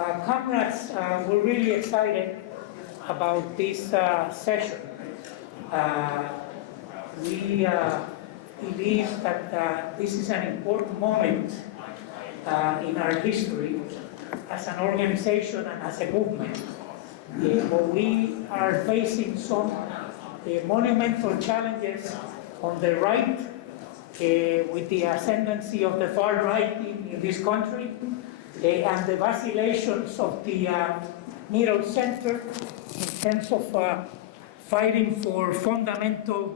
Comrades, we're really excited about this session. We believe that this is an important moment in our history as an organization and as a movement. Where we are facing some monumental challenges on the right with the ascendancy of the far right in this country and the vacillations of the middle center in terms of fighting for fundamental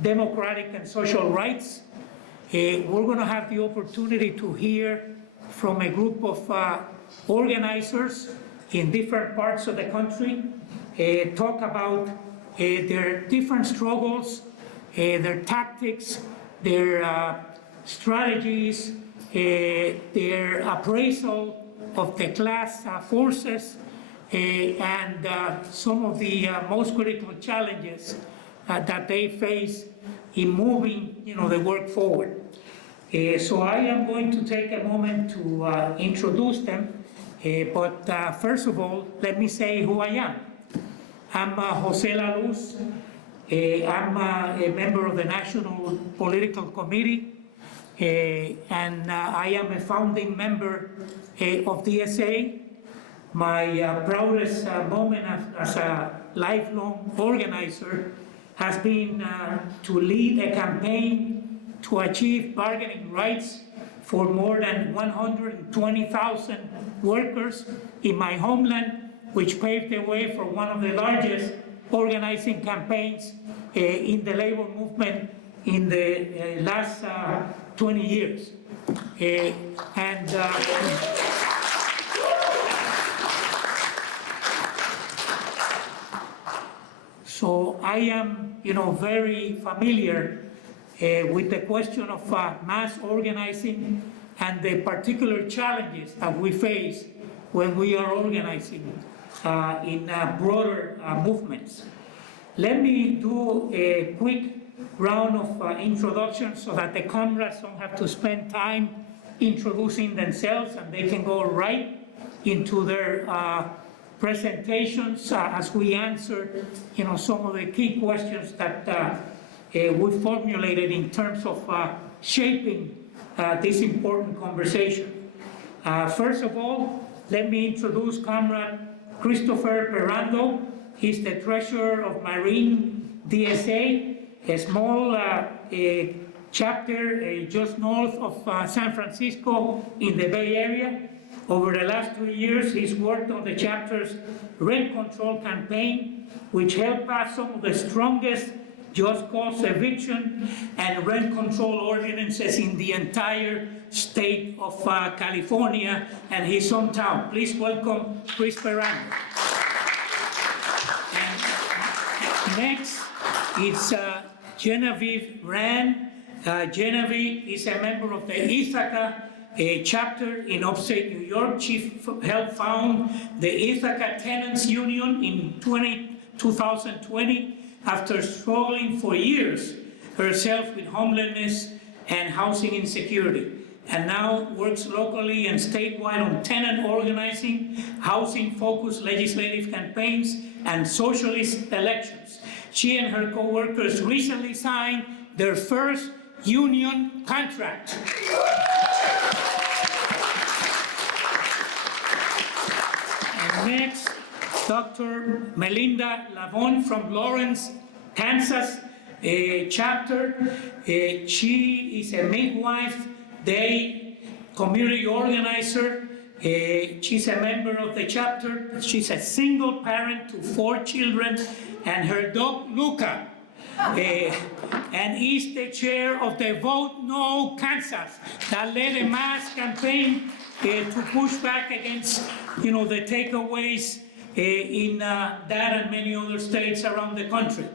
democratic and social rights. We're going to have the opportunity to hear from a group of organizers in different parts of the country, talk about their different struggles, their tactics, their strategies, their appraisal of the class forces, and some of the most critical challenges that they face in moving, the work forward. So I am going to take a moment to introduce them, but first of all, let me say who I am. I'm Jose La Luz. I'm a member of the National Political Committee, and I am a founding member of DSA. My proudest moment as a lifelong organizer has been to lead a campaign to achieve bargaining rights for more than 120,000 workers in my homeland, which paved the way for one of the largest organizing campaigns in the labor movement in the last 20 years. So I am, very familiar with the question of mass organizing and the particular challenges that we face when we are organizing in broader movements. Let me do a quick round of introductions so that the comrades don't have to spend time introducing themselves and they can go right into their presentations as we answer, some of the key questions that we formulated in terms of shaping this important conversation. First of all, let me introduce Comrade Christopher Perrando. He's the treasurer of Marine DSA, a small chapter just north of San Francisco in the Bay Area. Over the last 2 years, he's worked on the chapter's rent control campaign, which helped pass some of the strongest just cause eviction and rent control ordinances in the entire state of California and his hometown. Please welcome Chris Perrando. And next, it's Genevieve Ran. Genevieve is a member of the Ithaca chapter in upstate New York. She helped found the Ithaca Tenants Union in 2020 after struggling for years herself with homelessness and housing insecurity, and now works locally and statewide on tenant organizing, housing-focused legislative campaigns, and socialist elections. She and her co-workers recently signed their first union contract. And next, Dr. Melinda Lavon from Lawrence, Kansas chapter. She is a midwife, day community organizer. She's a member of the chapter. She's a single parent to 4 children and her dog Luca. And is the chair of the Vote No Kansas that led a mass campaign to push back against, the takeaways in that and many other states around the country.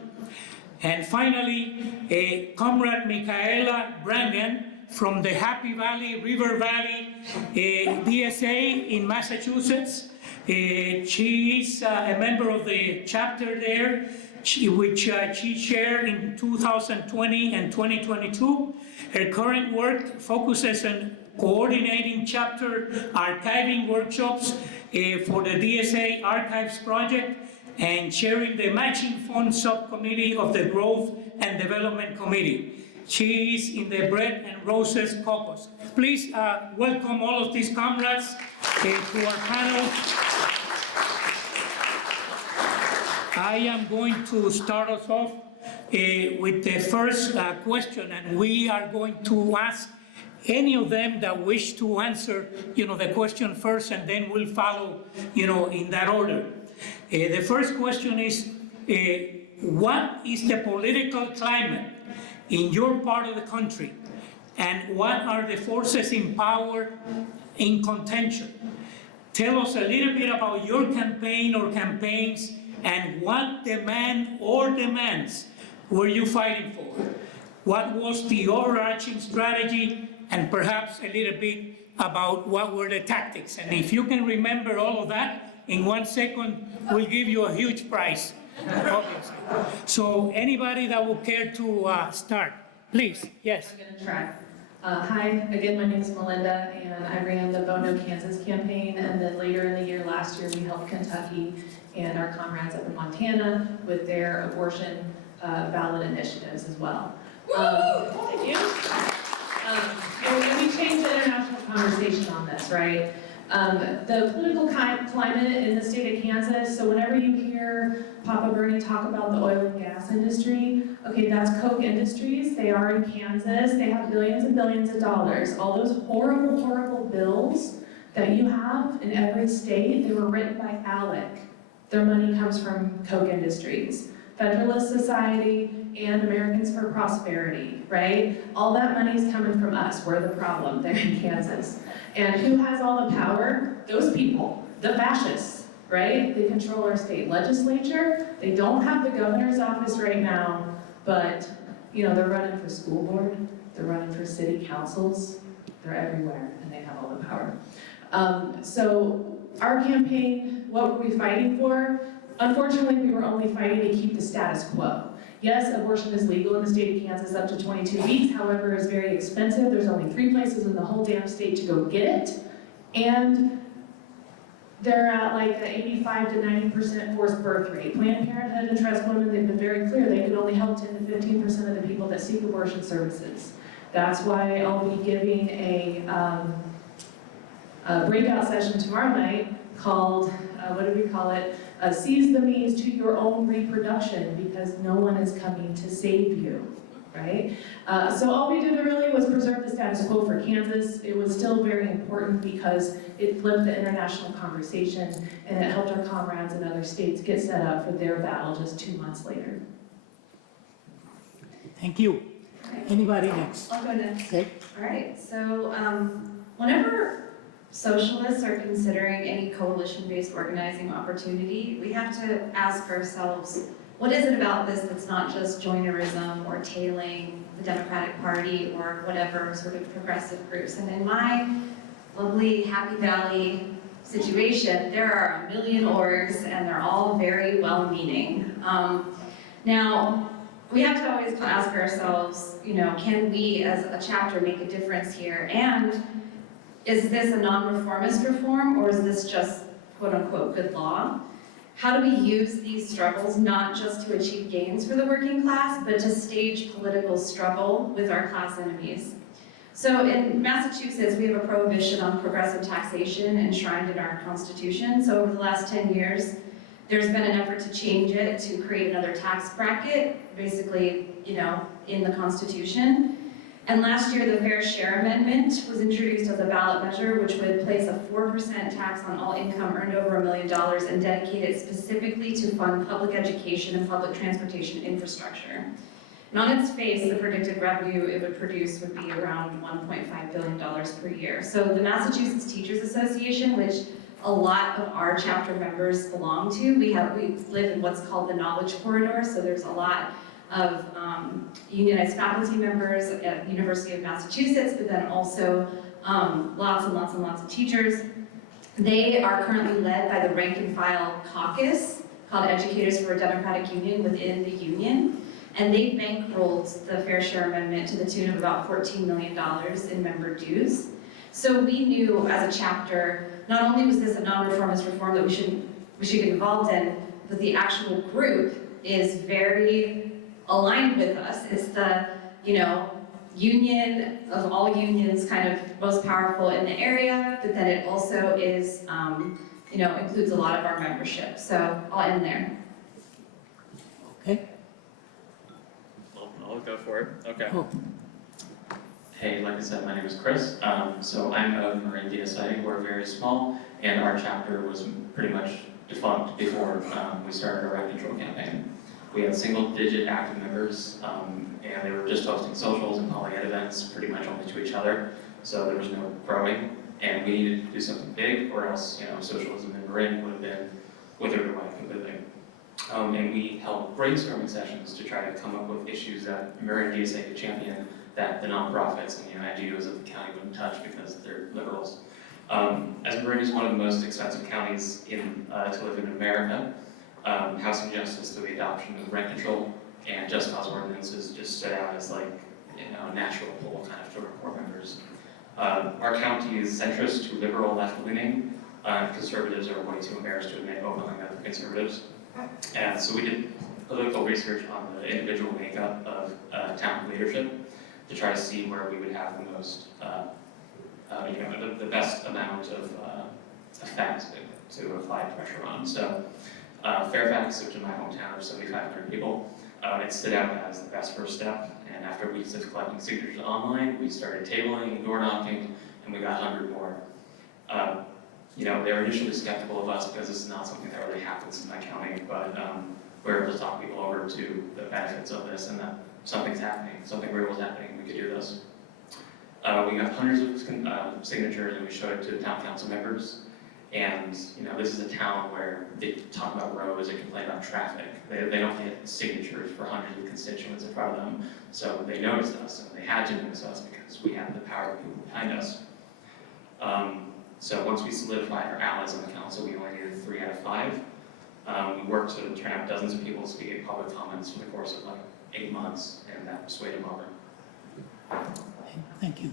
And finally, Comrade Michaela Brangan from the Happy Valley, River Valley DSA in Massachusetts. She is a member of the chapter there, which she chaired in 2020 and 2022. Her current work focuses on coordinating chapter archiving workshops for the DSA Archives Project and chairing the Matching Fund Subcommittee of the Growth and Development Committee. She is in the Bread and Roses Caucus. Please welcome all of these comrades to our panel. I am going to start us off with the first question, and we are going to ask any of them that wish to answer, the question first, and then we'll follow, in that order. The first question is, what is the political climate in your part of the country, and what are the forces in power in contention? Tell us a little bit about your campaign or campaigns, and what demand or demands were you fighting for? What was the overarching strategy, and perhaps a little bit about what were the tactics? And if you can remember all of that in 1 second, we'll give you a huge prize, obviously. So anybody that would care to start, please, yes. I'm going to try. Hi, again, my name is Melinda, and I ran the Vote No Kansas campaign, and then later in the year, last year, we helped Kentucky and our comrades up in Montana with their abortion ballot initiatives as well. Thank you. Let me change the international conversation on this, right? The political climate in the state of Kansas, so whenever you hear Papa Bernie talk about the oil and gas industry, okay, that's Koch Industries. They are in Kansas. They have billions and billions of dollars. All those horrible, horrible bills that you have in every state, they were written by ALEC. Their money comes from Koch Industries, Federalist Society, and Americans for Prosperity, right? All that money is coming from us. We're the problem there in Kansas. And who has all the power? Those people, the fascists, right? They control our state legislature. They don't have the governor's office right now, but they're running for school board. They're running for city councils. They're everywhere, and they have all the power. So our campaign, what were we fighting for? Unfortunately, we were only fighting to keep the status quo. Yes, abortion is legal in the state of Kansas up to 22 weeks, however, it's very expensive. There's only 3 places in the whole damn state to go get it, and they're at like the 85 to 90% forced birth rate. Planned Parenthood and Trust Women, they've been very clear, they can only help 10 to 15% of the people that seek abortion services. That's why I'll be giving a breakout session tomorrow night called, what do we call it? Seize the means to your own reproduction, because no one is coming to save you, right? So all we did really was preserve the status quo for Kansas. It was still very important because it flipped the international conversation, and it helped our comrades in other states get set up for their battle just 2 months later. Thank you. Anybody next? I'll go next. Okay. All right, so whenever socialists are considering any coalition-based organizing opportunity, we have to ask ourselves, what is it about this that's not just joinerism or tailing the Democratic Party or whatever sort of progressive groups? And in my lovely Happy Valley situation, there are a million orgs and they're all very well-meaning. Now, we have to always ask ourselves, can we as a chapter make a difference here? And is this a non-reformist reform, or is this just quote-unquote good law? How do we use these struggles not just to achieve gains for the working class, but to stage political struggle with our class enemies? So in Massachusetts, we have a prohibition on progressive taxation enshrined in our Constitution. So over the last 10 years, there's been an effort to change it, to create another tax bracket, basically, in the Constitution. And last year, the Fair Share Amendment was introduced as a ballot measure, which would place a 4% tax on all income earned over $1 million and dedicate it specifically to fund public education and public transportation infrastructure. And on its face, the predicted revenue it would produce would be around $1.5 billion per year. So the Massachusetts Teachers Association, which a lot of our chapter members belong to, we live in what's called the Knowledge Corridor, so there's a lot of unionized faculty members at the University of Massachusetts, but then also lots and lots and lots of teachers. They are currently led by the rank and file caucus called Educators for a Democratic Union within the union, and they bankrolled the Fair Share Amendment to the tune of about $14 million in member dues. So we knew as a chapter not only was this a non-reformist reform that we should get involved in, but the actual group is very aligned with us. It's the, union of all unions, kind of most powerful in the area, but then it also is, includes a lot of our membership. So I'll end there. Okay. I'll go for it. Okay. Oh. Hey, like I said, my name is Chris. So I'm of Marin DSI. We're very small, and our chapter was pretty much defunct before we started our rent control campaign. We had single-digit active members, and they were just hosting socials and poly-ed events pretty much only to each other. So there was no growing, and we needed to do something big, or else socialism in Marin would have been withered away completely. And we held brainstorming sessions to try to come up with issues that Marin DSA could champion, that the nonprofits and the NGOs of the county wouldn't touch because they're liberals. As Marin is one of the most expensive counties to live in America, housing justice through the adoption of rent control and just cause ordinances just stood out as like a natural pull kind of to our core members. Our county is centrist to liberal left-leaning. Conservatives are way too embarrassed to admit openly that they're conservatives. And so we did political research on the individual makeup of town leadership to try to see where we would have the most, the best amount of effect to apply pressure on. So Fairfax, which is my hometown of 7,500 people, it stood out as the best first step. And after weeks of collecting signatures online, we started tabling, door knocking, and we got 100 more. They were initially skeptical of us because this is not something that really happens in my county, but we were able to talk people over to the benefits of this and that something's happening, something real is happening, we could do this. We got hundreds of signatures and we showed it to the town council members. And this is a town where they talk about roads, they complain about traffic. They don't get signatures for hundreds of constituents in front of them. So they noticed us, and they had to notice us because we had the power of people behind us. So once we solidified our allies on the council, we only needed 3 out of 5. We worked to turn out dozens of people to speak at public comments for the course of like 8 months, and that swayed them over. Thank you.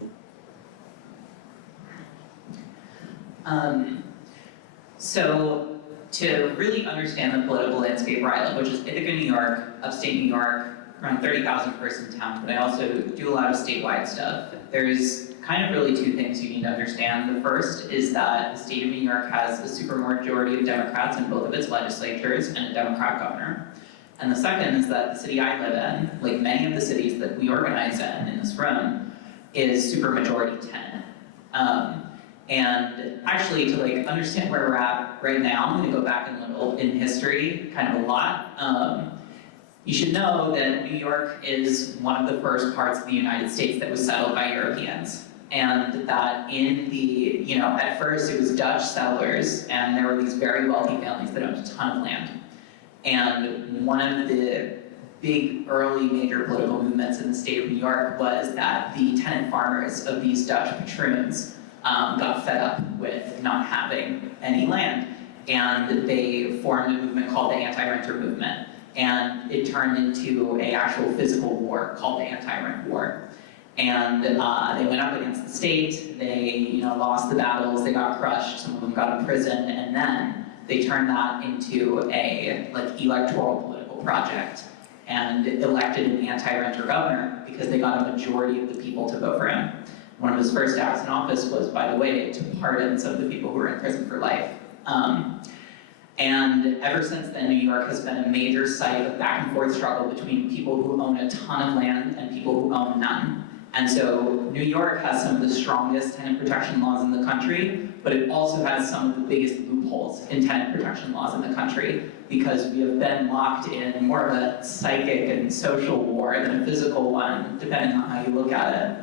So to really understand the political landscape where I live, which is Ithaca, New York, upstate New York, around 30,000 person town, but I also do a lot of statewide stuff. There's kind of really 2 things you need to understand. The first is that the state of New York has a supermajority of Democrats in both of its legislatures and a Democrat governor. And the second is that the city I live in, like many of the cities that we organize in this room, is supermajority 10. And actually, to understand where we're at right now, I'm going to go back a little in history, kind of a lot. You should know that New York is one of the first parts of the United States that was settled by Europeans. And that in the, at first it was Dutch settlers, and there were these very wealthy families that owned a ton of land. And one of the big early major political movements in the state of New York was that the tenant farmers of these Dutch patroons got fed up with not having any land, and they formed a movement called the anti-renter movement, and it turned into an actual physical war called the anti-rent war. And they went up against the state, they lost the battles, they got crushed, some of them got in prison, and then they turned that into a electoral political project and elected an anti-renter governor because they got a majority of the people to vote for him. One of his first acts in office was, by the way, to pardon some of the people who were in prison for life. And ever since then, New York has been a major site of back and forth struggle between people who own a ton of land and people who own none. And so New York has some of the strongest tenant protection laws in the country, but it also has some of the biggest loopholes in tenant protection laws in the country, because we have been locked in more of a psychic and social war than a physical one, depending on how you look at it.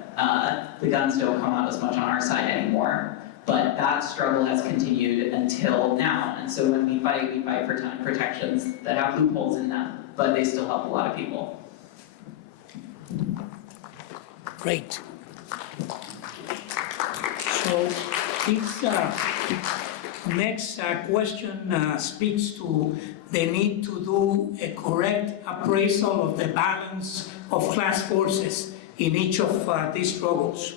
The guns don't come out as much on our side anymore, but that struggle has continued until now. And so when we fight for tenant protections that have loopholes in them, but they still help a lot of people. Great. So this next question speaks to the need to do a correct appraisal of the balance of class forces in each of these struggles.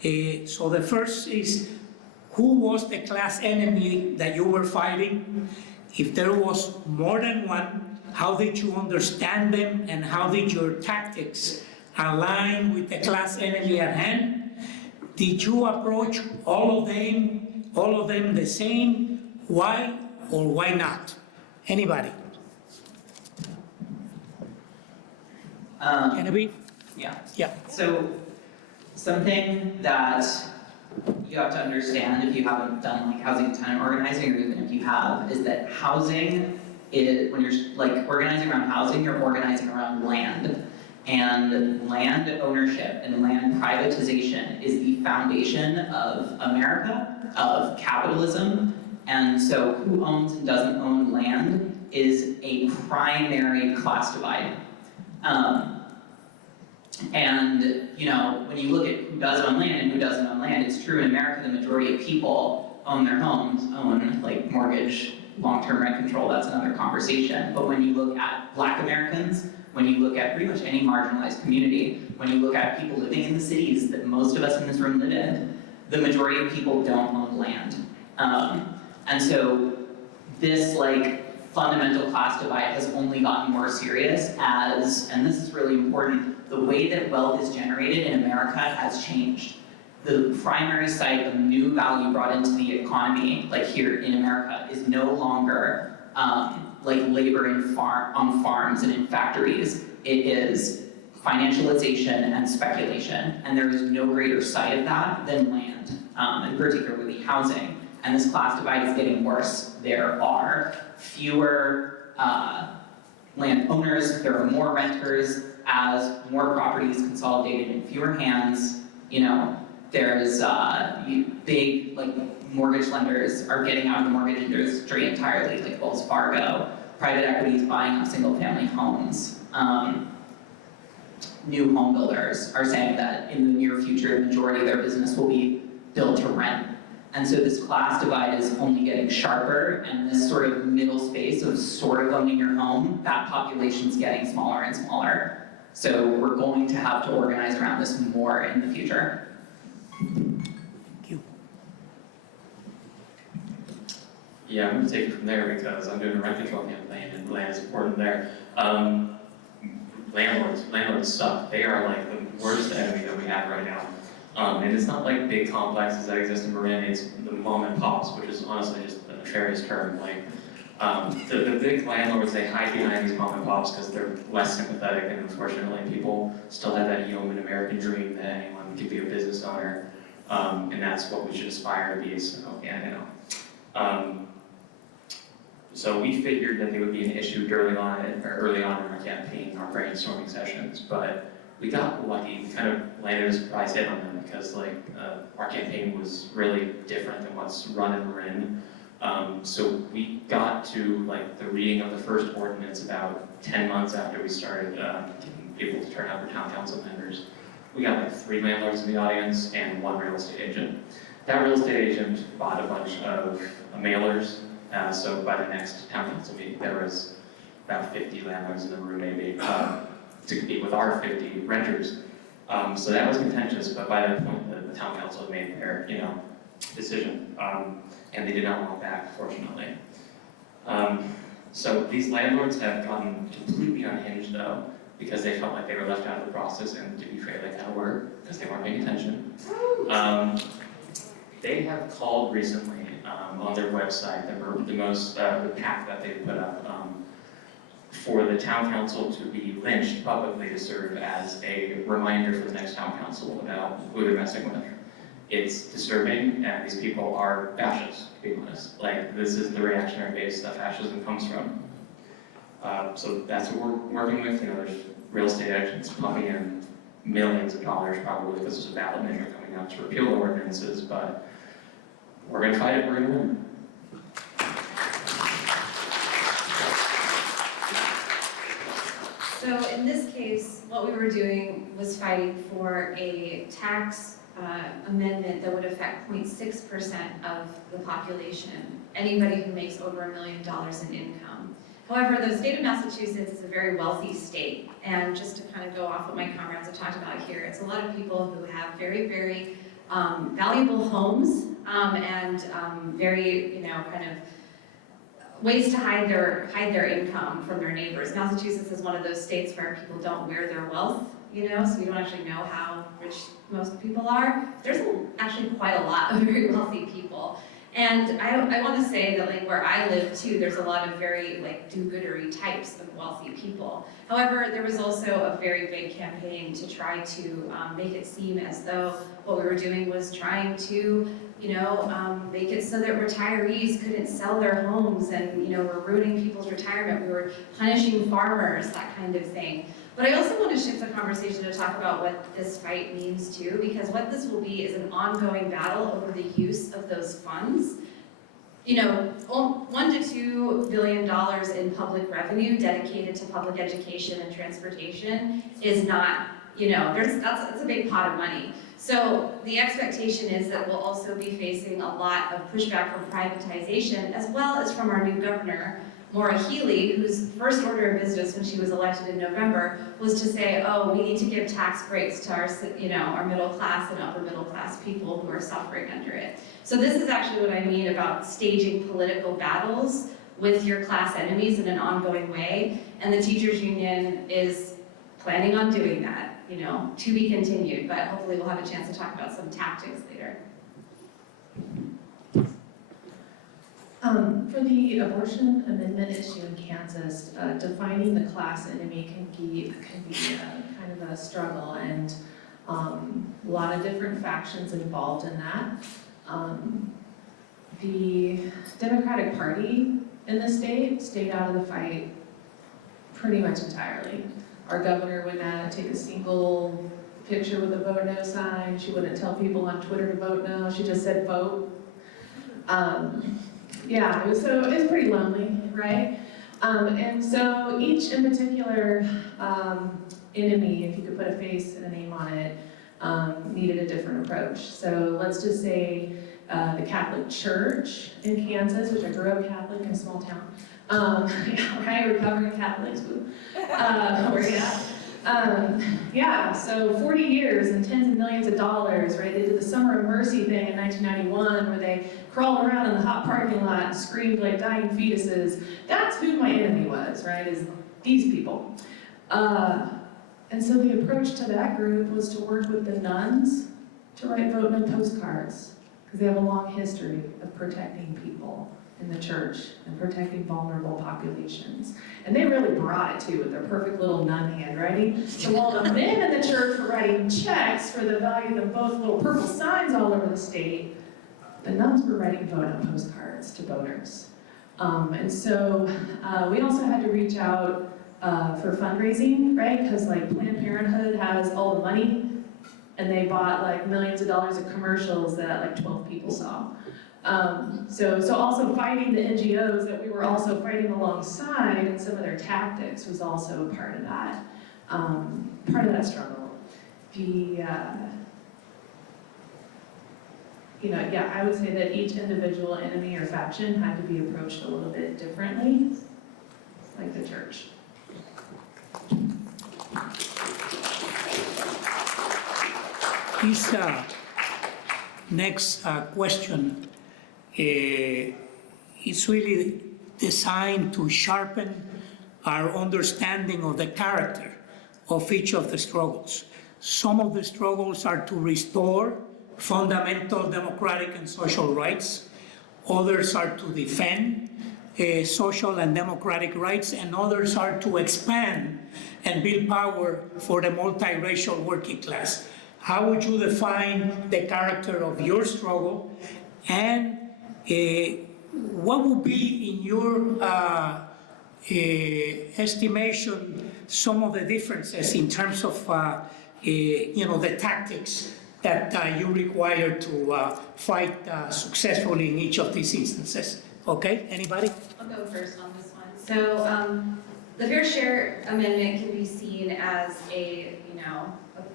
So the first is, who was the class enemy that you were fighting? If there was more than one, how did you understand them and how did your tactics align with the class enemy at hand? Did you approach all of them the same? Why or why not? Anybody? Genevieve? Yeah. Yeah. So something that you have to understand if you haven't done like housing tenant organizing, or even if you have, is that housing is, when you're like organizing around housing, you're organizing around land. And land ownership and land privatization is the foundation of America, of capitalism. And so who owns and doesn't own land is a primary class divide. And you know, when you look at who does own land and who doesn't own land, it's true in America, the majority of people own their homes, own like mortgage, long-term rent control, that's another conversation. But when you look at Black Americans, when you look at pretty much any marginalized community, when you look at people living in the cities that most of us in this room live in, the majority of people don't own land. And so this like fundamental class divide has only gotten more serious as, and this is really important, the way that wealth is generated in America has changed. The primary site of new value brought into the economy, like here in America, is no longer like labor on farms and in factories. It is financialization and speculation, and there is no greater site of that than land, and particularly housing. And this class divide is getting worse. There are fewer landowners, there are more renters as more property is consolidated in fewer hands. You know, there's big like mortgage lenders are getting out of the mortgage industry entirely, like Wells Fargo. Private equity is buying up single-family homes. New home builders are saying that in the near future, the majority of their business will be built to rent. And so this class divide is only getting sharper, and this sort of middle space of sort of owning your home, that population's getting smaller and smaller. So we're going to have to organize around this more in the future. Yeah, I'm gonna take it from there because I'm doing a rent control campaign and land is important there. Landlords suck. They are like the worst enemy that we have right now. And it's not like big complexes that exist in Marin, it's the mom and pops, which is honestly just a nefarious term. Like, the big landlords, they hide behind these mom and pops because they're less sympathetic, and unfortunately people still have that yeoman American dream that anyone can be a business owner. And that's what we should aspire to be, so yeah, you know. So we figured that it would be an issue early on in our campaign, our brainstorming sessions, but we got lucky. We kind of landed a surprise hit on them because like our campaign was really different than what's run in Marin. So we got to like the reading of the first ordinance about 10 months after we started getting people to turn out for town council members. We got like 3 landlords in the audience and 1 real estate agent. That real estate agent bought a bunch of mailers. So by the next town council meeting, there was about 50 landlords in the room maybe to compete with our 50 renters. So that was contentious, but by that point, the town council had made their, you know, decision, and they did not want back, fortunately. So these landlords have gotten completely unhinged, though, because they felt like they were left out of the process, and to be fair, they kind of were, because they weren't paying attention. They have called recently on their website, the pack that they put up, for the town council to be lynched publicly to serve as a reminder for the next town council about who they're messing with. It's disturbing, and these people are fascists, to be honest. Like, this is the reactionary base that fascism comes from. So that's what we're working with. You know, there's real estate agents pumping in millions of dollars probably because there's a ballot measure coming out to repeal the ordinances, but we're gonna fight it, we're gonna win. So in this case, what we were doing was fighting for a tax amendment that would affect 0.6% of the population, anybody who makes over $1 million in income. However, the state of Massachusetts is a very wealthy state, and just to kind of go off what my comrades have talked about here, it's a lot of people who have very, very valuable homes and very, kind of ways to hide their income from their neighbors. Massachusetts is one of those states where people don't wear their wealth, so you don't actually know how rich most people are. There's actually quite a lot of very wealthy people. And I want to say that where I live too, there's a lot of very do-goodery types of wealthy people. However, there was also a very big campaign to try to make it seem as though what we were doing was trying to make it so that retirees couldn't sell their homes and, we're ruining people's retirement. We were punishing farmers, that kind of thing. But I also want to shift the conversation to talk about what this fight means too, because what this will be is an ongoing battle over the use of those funds. $1 to $2 billion in public revenue dedicated to public education and transportation is not, that's a big pot of money. So the expectation is that we'll also be facing a lot of pushback from privatization, as well as from our new governor, Maura Healey, whose first order of business when she was elected in November was to say, oh, we need to give tax breaks to our middle class and upper middle class people who are suffering under it. So this is actually what I mean about staging political battles with your class enemies in an ongoing way, and the teachers union is planning on doing that. To be continued, but hopefully we'll have a chance to talk about some tactics later. For the abortion amendment issue in Kansas, defining the class enemy can be kind of a struggle, and a lot of different factions involved in that. The Democratic Party in the state stayed out of the fight pretty much entirely. Our governor would not take a single picture with a vote no sign. She wouldn't tell people on Twitter to vote no. She just said vote. It was pretty lonely, right? And so each in particular enemy, if you could put a face and a name on it, needed a different approach. So let's just say the Catholic Church in Kansas, which I grew up Catholic in a small town. Recovering Catholics, so 40 years and tens of millions of dollars, right? They did the Summer of Mercy thing in 1991 where they crawled around in the hot parking lot and screamed like dying fetuses. That's who my enemy was, right, is these people. And so the approach to that group was to work with the nuns to write vote no postcards, because they have a long history of protecting people in the church and protecting vulnerable populations. And they really brought it too with their perfect little nun handwriting. So while the men in the church were writing checks for the value of both little purple signs all over the state, the nuns were writing vote-out postcards to voters. And so we also had to reach out for fundraising, right? Because Planned Parenthood has all the money, and they bought millions of dollars of commercials that 12 people saw. So also fighting the NGOs that we were also fighting alongside, and some of their tactics was also part of that struggle. I would say that each individual enemy or faction had to be approached a little bit differently, like the church. This next question is really designed to sharpen our understanding of the character of each of the struggles. Some of the struggles are to restore fundamental democratic and social rights. Others are to defend social and democratic rights, and others are to expand and build power for the multiracial working class. How would you define the character of your struggle, and what would be, in your estimation, some of the differences in terms of the tactics that you require to fight successfully in each of these instances? Okay, anybody? I'll go first on this one. So the Fair Share Amendment can be seen as a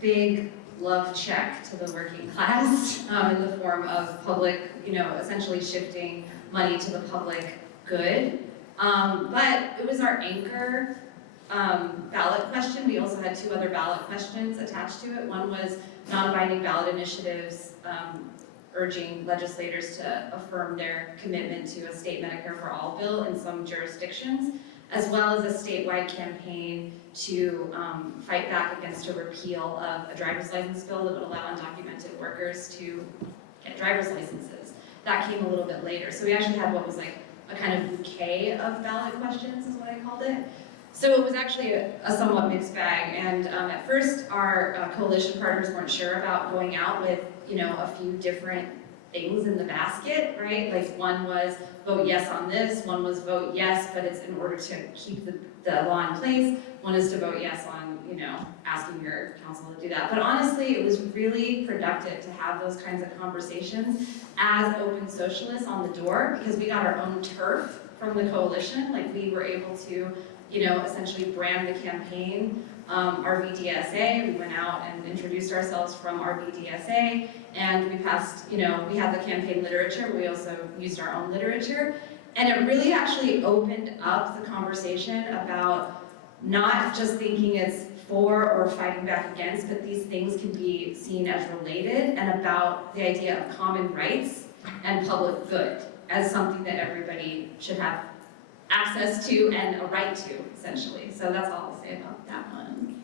big love check to the working class in the form of public, essentially shifting money to the public good. But it was our anchor ballot question. We also had 2 other ballot questions attached to it. One was non-binding ballot initiatives urging legislators to affirm their commitment to a state Medicare for All bill in some jurisdictions, as well as a statewide campaign to fight back against a repeal of a driver's license bill that would allow undocumented workers to get driver's licenses. That came a little bit later. So we actually had what was like a kind of bouquet of ballot questions, is what I called it. So it was actually a somewhat mixed bag, and at first our coalition partners weren't sure about going out with, you know, a few different things in the basket, right? Like one was vote yes on this, one was vote yes, but it's in order to keep the law in place, one is to vote yes on, you know, asking your council to do that. But honestly, it was really productive to have those kinds of conversations as open socialists on the door, because we got our own turf from the coalition. Like we were able to, you know, essentially brand the campaign RVDSA. We went out and introduced ourselves from RVDSA, and we passed, you know, we had the campaign literature, but we also used our own literature. And it really actually opened up the conversation about not just thinking it's for or fighting back against, but these things can be seen as related, and about the idea of common rights and public good as something that everybody should have access to and a right to, essentially. So that's all I'll say about that one.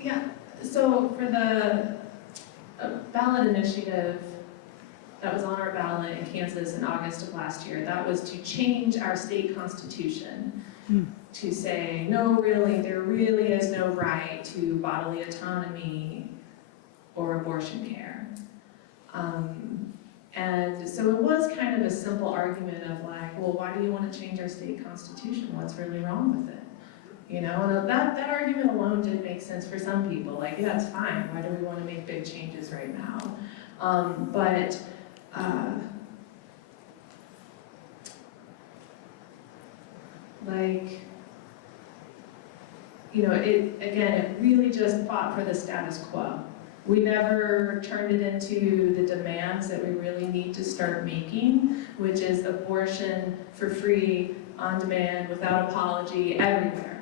Yeah, so for the ballot initiative that was on our ballot in Kansas in August of last year, that was to change our state constitution to say, no, really, there really is no right to bodily autonomy or abortion care. And so it was kind of a simple argument of like, well, why do you want to change our state constitution? What's really wrong with it? You know, and that argument alone did make sense for some people. Like, yeah, it's fine. Why do we want to make big changes right now? Like, you know, it really just fought for the status quo. We never turned it into the demands that we really need to start making, which is abortion for free, on demand, without apology, everywhere.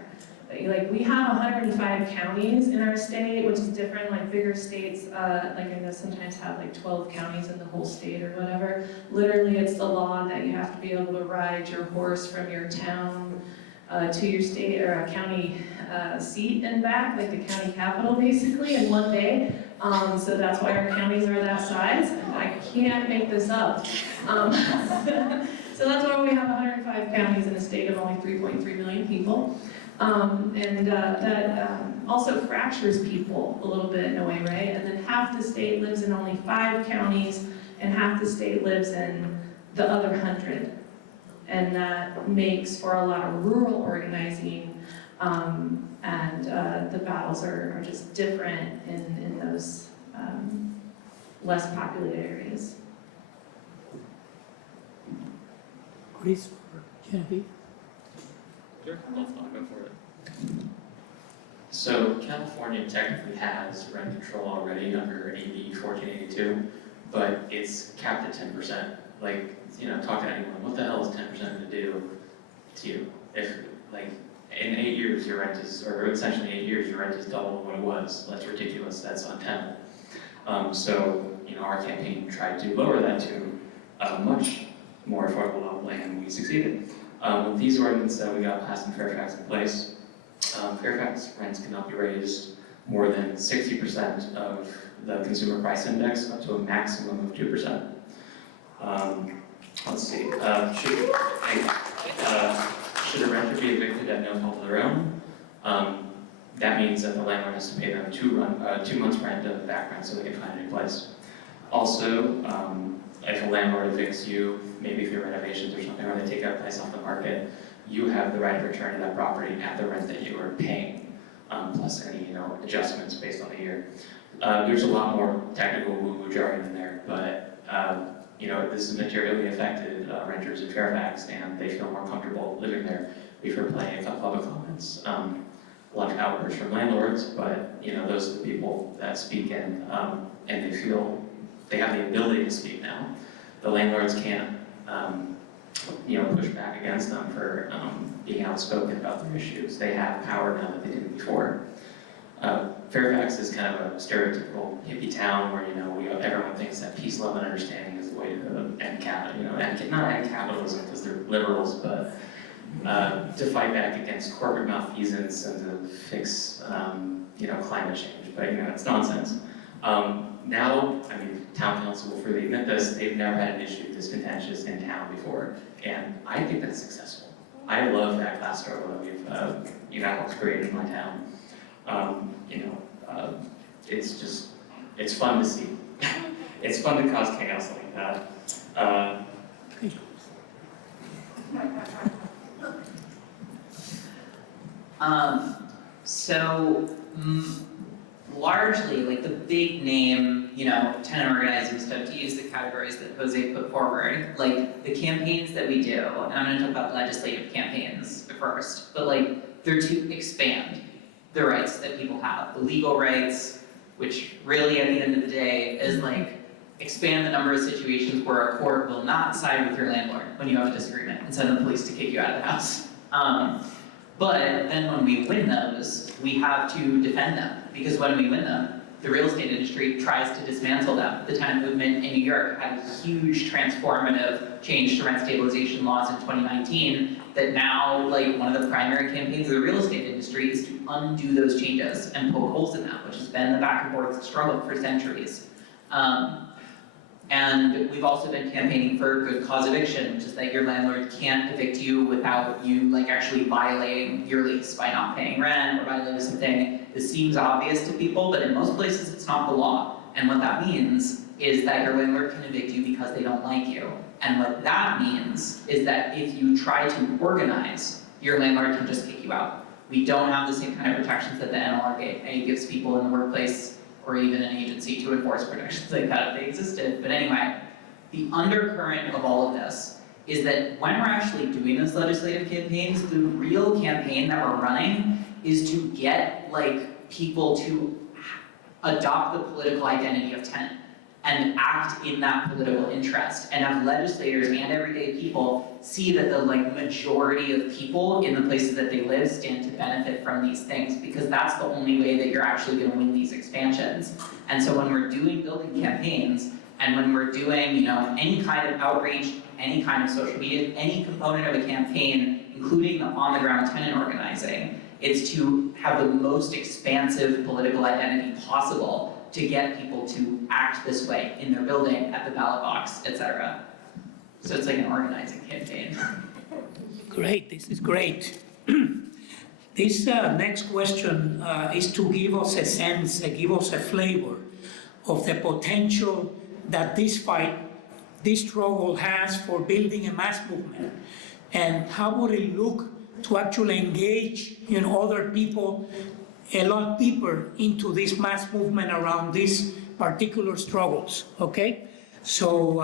Like, we have 105 counties in our state, which is different. Like bigger states, like I know sometimes have like 12 counties in the whole state or whatever. Literally, it's the law that you have to be able to ride your horse from your town to your state or a county seat and back, like the county capital basically, in one day. So that's why our counties are that size. I can't make this up. So that's why we have 105 counties in a state of only 3.3 million people. That also fractures people a little bit in a way, right? And then half the state lives in only 5 counties, and half the state lives in the other 100. And that makes for a lot of rural organizing, and the battles are just different in those less populated areas. Chris or Genevieve? Sure, I'll go for it. So California technically has rent control already under AB 1482, but it's capped at 10%. Like, you know, talk to anyone, what the hell is 10% going to do to you? If, like, in 8 years your rent is, or essentially 8 years your rent is double what it was. That's ridiculous, that's untenable. So, you know, our campaign tried to lower that to a much more affordable level, and we succeeded. With these ordinances that we got passed in Fairfax in place, Fairfax rents cannot be raised more than 60% of the consumer price index, up to a maximum of 2%. Let's see, should a renter be evicted at no fault of their own? That means that the landlord has to pay them 2 months rent of back rent so they can find a new place. Also, if a landlord evicts you, maybe for renovations or something, or they take that place off the market, you have the right to return to that property at the rent that you are paying, plus any, you know, adjustments based on the year. There's a lot more technical woo-woo jargon in there, but you know, this has materially affected renters in Fairfax, and they feel more comfortable living there. We've heard plenty of public comments. a lot of outbursts from landlords, but those are the people that speak in, and they feel they have the ability to speak now. The landlords can't, push back against them for being outspoken about their issues. They have power now that they didn't before. Fairfax is kind of a stereotypical hippie town where everyone thinks that peace, love, and understanding is the way to end not end capitalism because they're liberals, but to fight back against corporate malfeasance and to fix climate change. But it's nonsense. Now, town council will freely admit this, they've never had an issue this contentious in town before, and I think that's successful. I love that class struggle that we've helped create in my town. It's fun to see. It's fun to cause chaos like that. Largely, like the big name, tenant organizing stuff, to use the categories that Jose put forward, like the campaigns that we do, and I'm going to talk about legislative campaigns first, but they're to expand the rights that people have, the legal rights, which really at the end of the day is expand the number of situations where a court will not side with your landlord when you have a disagreement and send the police to kick you out of the house. But then when we win those, we have to defend them, because when we win them, the real estate industry tries to dismantle them. The tenant movement in New York had a huge transformative change to rent stabilization laws in 2019 that now, one of the primary campaigns of the real estate industry is to undo those changes and poke holes in them, which has been the back and forth struggle for centuries. And we've also been campaigning for good cause eviction, which is that your landlord can't evict you without you actually violating your lease by not paying rent or violating something. This seems obvious to people, but in most places it's not the law. And what that means is that your landlord can evict you because they don't like you. And what that means is that if you try to organize, your landlord can just kick you out. We don't have the same kind of protections that the NLRA gives people in the workplace or even an agency to enforce protections like that if they existed. But anyway, the undercurrent of all of this is that when we're actually doing those legislative campaigns, the real campaign that we're running is to get people to adopt the political identity of tenant and act in that political interest, and have legislators and everyday people see that the majority of people in the places that they live stand to benefit from these things, because that's the only way that you're actually going to win these expansions. And so when we're doing building campaigns, and when we're doing any kind of outreach, any kind of social media, any component of a campaign, including the on-the-ground tenant organizing, it's to have the most expansive political identity possible to get people to act this way in their building, at the ballot box, etc. So it's like an organizing campaign. Great, this is great. This next question is to give us a sense, give us a flavor of the potential that this fight, this struggle has for building a mass movement. And how would it look to actually engage other people a lot deeper into this mass movement around these particular struggles, okay? So,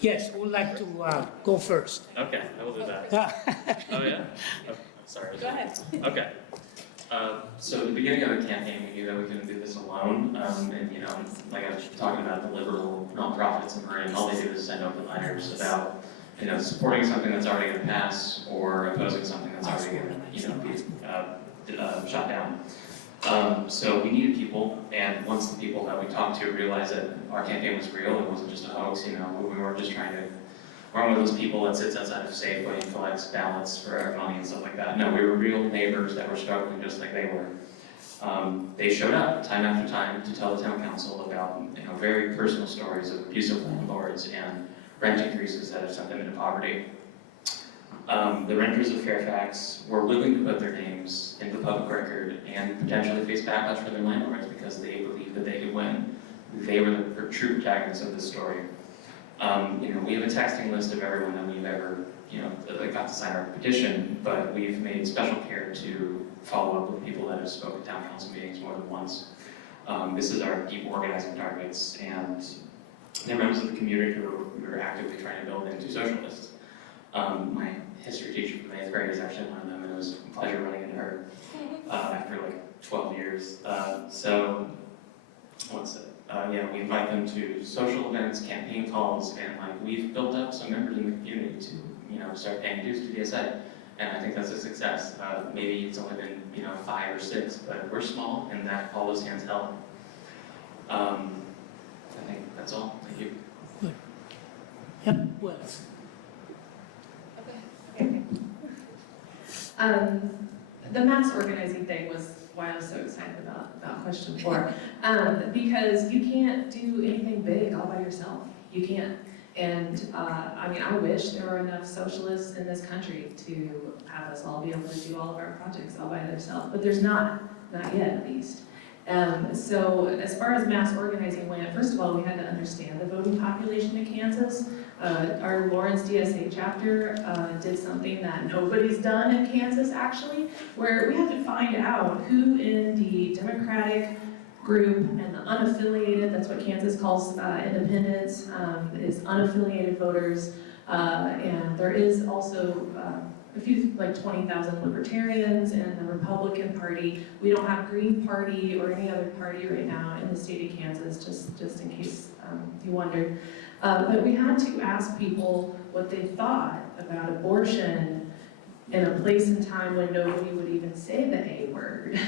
yes, who would like to go first? Okay, I will do that. Oh yeah? Oh, sorry. Go ahead. Okay. So at the beginning of the campaign, we knew that we couldn't do this alone. And like I was talking about the liberal nonprofits in Marin, all they do is send open letters about supporting something that's already going to pass or opposing something that's already going to be shut down. So we needed people, and once the people that we talked to realized that our campaign was real, it wasn't just a hoax, we weren't just trying to, we weren't one of those people that sits outside of Safeway and collects ballots for our money and stuff like that. No, we were real neighbors that were struggling just like they were. They showed up time after time to tell the town council about very personal stories of abusive landlords and rent increases that have sent them into poverty. The renters of Fairfax were willing to put their names in the public record and potentially face backlash from their landlords because they believed that they could win. They were the true protagonists of this story. We have a texting list of everyone that we've ever, that got to sign our petition, but we've made special care to follow up with people that have spoken at town council meetings more than once. This is our deep organizing targets, and they're members of the community who we're actively trying to build into socialists. My history teacher from 8th grade is actually one of them, and it was a pleasure running into her. after like 12 years. So, what's it? Yeah, we invite them to social events, campaign calls, and like we've built up some members in the community to, start paying dues to DSA. And I think that's a success. Maybe it's only been, 5 or 6, but we're small, and that all those hands help. I think that's all. Thank you. Yep, well. The mass organizing thing was why I was so excited about question 4. Because you can't do anything big all by yourself. You can't. And I wish there were enough socialists in this country to have us all be able to do all of our projects all by themselves, but there's not yet at least. So as far as mass organizing went, first of all, we had to understand the voting population in Kansas. Our Lawrence DSA chapter did something that nobody's done in Kansas actually, where we had to find out who in the Democratic group and the unaffiliated, that's what Kansas calls independents, is unaffiliated voters. And there is also a few, like 20,000 libertarians in the Republican Party. We don't have Green Party or any other party right now in the state of Kansas, just in case you wondered. But we had to ask people what they thought about abortion in a place and time when nobody would even say the A word.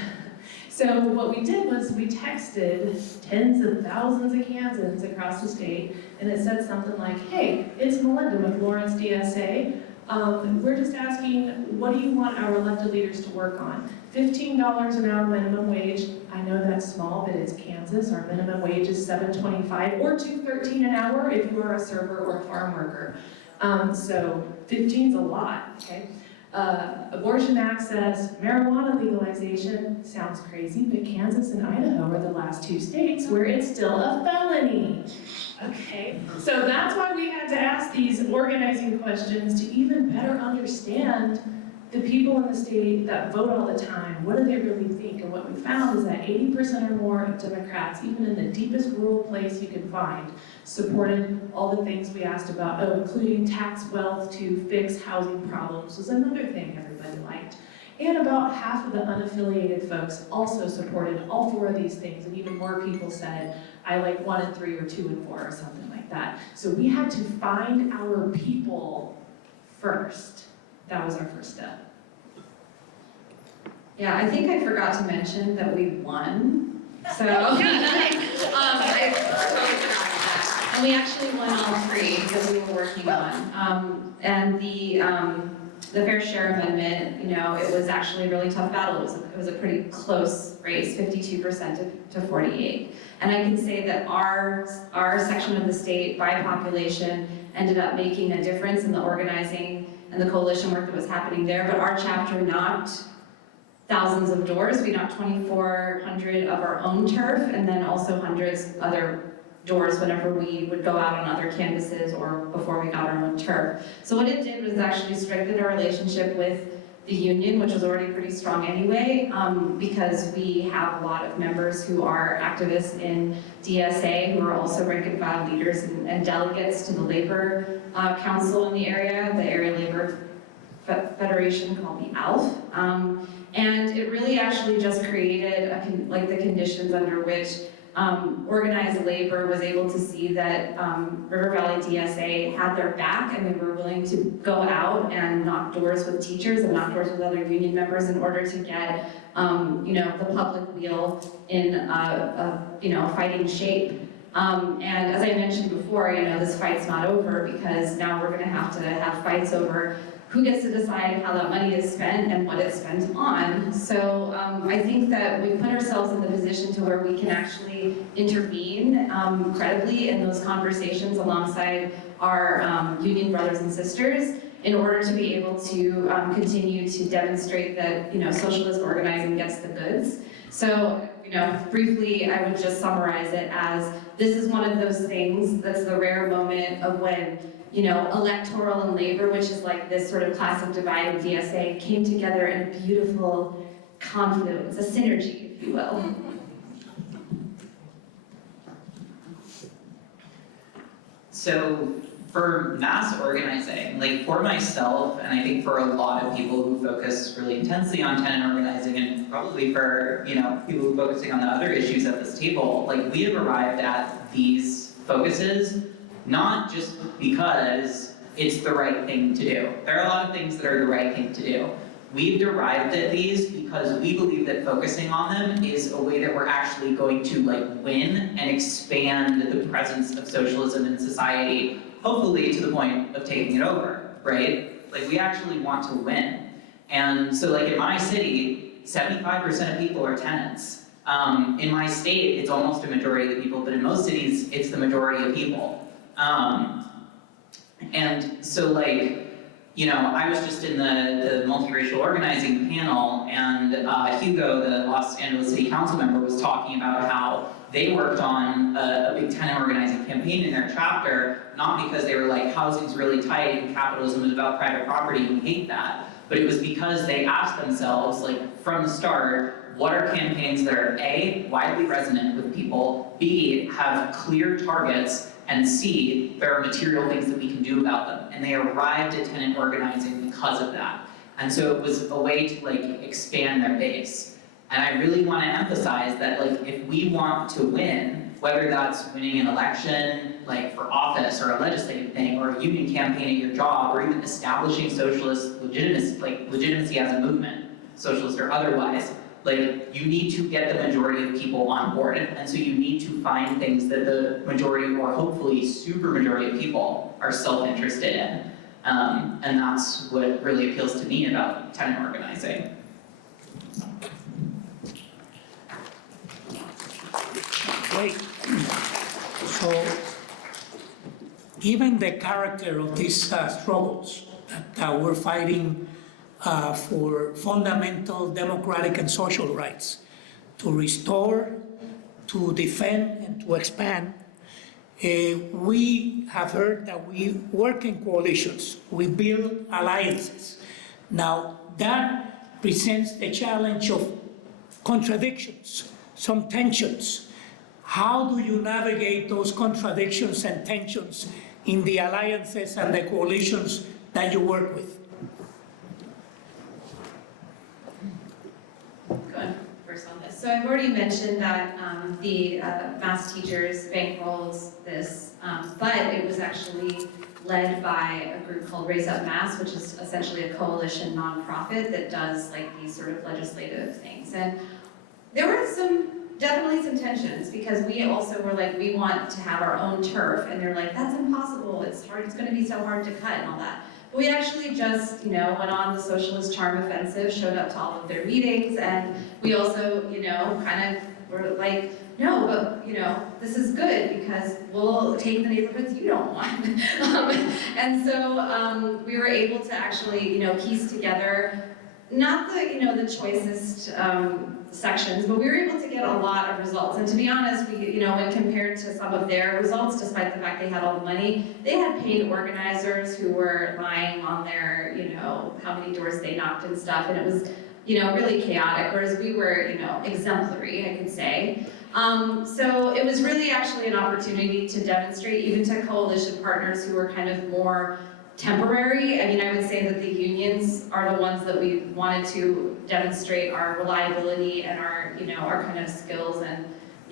So what we did was we texted tens of thousands of Kansans across the state, and it said something like, hey, it's Melinda with Lawrence DSA. We're just asking, what do you want our elected leaders to work on? $15 an hour minimum wage. I know that's small, but it's Kansas. Our minimum wage is $7.25 or $2.13 an hour if you are a server or a farm worker. So 15's a lot, okay? Abortion access, marijuana legalization, sounds crazy, but Kansas and Idaho are the last 2 states where it's still a felony. Okay, so that's why we had to ask these organizing questions to even better understand the people in the state that vote all the time. What do they really think? And what we found is that 80% or more of Democrats, even in the deepest rural place you can find, supported all the things we asked about, including tax wealth to fix housing problems was another thing everybody liked. And about half of the unaffiliated folks also supported all 4 of these things, and even more people said, I like 1 and 3 or 2 and 4 or something like that. So we had to find our people first. That was our first step. Yeah, I think I forgot to mention that we won. So, and we actually won all 3 that we were working on. And the Fair Share Amendment, it was actually a really tough battle. It was a pretty close race, 52% to 48. And I can say that our section of the state by population ended up making a difference in the organizing and the coalition work that was happening there, but our chapter knocked thousands of doors. We knocked 2,400 of our own turf, and then also hundreds other doors whenever we would go out on other canvases or before we got our own turf. So what it did was actually strengthen our relationship with the union, which was already pretty strong anyway, because we have a lot of members who are activists in DSA, who are also rank and file leaders and delegates to the labor council in the area labor federation called the ALF. And it really actually just created the conditions under which organized labor was able to see that River Valley DSA had their back, and they were willing to go out and knock doors with teachers and knock doors with other union members in order to get the public wheel in fighting shape. And as I mentioned before, this fight's not over, because now we're going to have fights over who gets to decide how that money is spent and what it's spent on. So I think that we put ourselves in the position to where we can actually intervene credibly in those conversations alongside our union brothers and sisters in order to be able to continue to demonstrate that socialist organizing gets the goods. So briefly, I would just summarize it as this is one of those things that's the rare moment of when electoral and labor, which is like this sort of classic divide in DSA, came together in a beautiful confluence, a synergy, if you will. So for mass organizing, like for myself, and I think for a lot of people who focus really intensely on tenant organizing, and probably for, you know, people who are focusing on the other issues at this table, like we have arrived at these focuses not just because it's the right thing to do. There are a lot of things that are the right thing to do. We've derived at these because we believe that focusing on them is a way that we're actually going to like win and expand the presence of socialism in society, hopefully to the point of taking it over, right? Like we actually want to win. And so like in my city, 75% of people are tenants. In my state, it's almost a majority of the people, but in most cities, it's the majority of people. And so like, you know, I was just in the multiracial organizing panel, and Hugo, the Los Angeles City Council member, was talking about how they worked on a big tenant organizing campaign in their chapter, not because they were like, housing's really tight and capitalism is about private property, we hate that, but it was because they asked themselves, like, from the start, what are campaigns that are A, widely resonant with people, B, have clear targets, and C, there are material things that we can do about them. And they arrived at tenant organizing because of that. And so it was a way to like expand their base. And I really want to emphasize that like if we want to win, whether that's winning an election, like for office or a legislative thing, or a union campaign at your job, or even establishing socialist legitimacy as a movement, socialist or otherwise, like, you need to get the majority of people on board, and so you need to find things that the majority, or hopefully super majority of people, are self-interested in. And that's what really appeals to me about tenant organizing. Great. So, given the character of these struggles that we're fighting for fundamental democratic and social rights, to restore, to defend, and to expand, we have heard that we work in coalitions, we build alliances. Now, that presents the challenge of contradictions, some tensions. How do you navigate those contradictions and tensions in the alliances and the coalitions that you work with? Going first on this. So I've already mentioned that the mass teachers bankrolls this, but it was actually led by a group called Raise Up Mass, which is essentially a coalition nonprofit that does like these sort of legislative things. And there were definitely some tensions, because we also were like, we want to have our own turf, and they're like, that's impossible, it's hard, it's gonna be so hard to cut and all that. But we actually just, went on the Socialist Charm Offensive, showed up to all of their meetings, and we also, kind of were like, no, but, this is good because we'll take the neighborhoods you don't want. And so we were able to actually, piece together, not the choicest sections, but we were able to get a lot of results. And to be honest, we, when compared to some of their results, despite the fact they had all the money, they had paid organizers who were lying on their, how many doors they knocked and stuff, and it was, really chaotic, whereas we were, exemplary, I could say. So it was really actually an opportunity to demonstrate, even to coalition partners who were kind of more temporary. I mean, I would say that the unions are the ones that we wanted to demonstrate our reliability and our, our kind of skills and,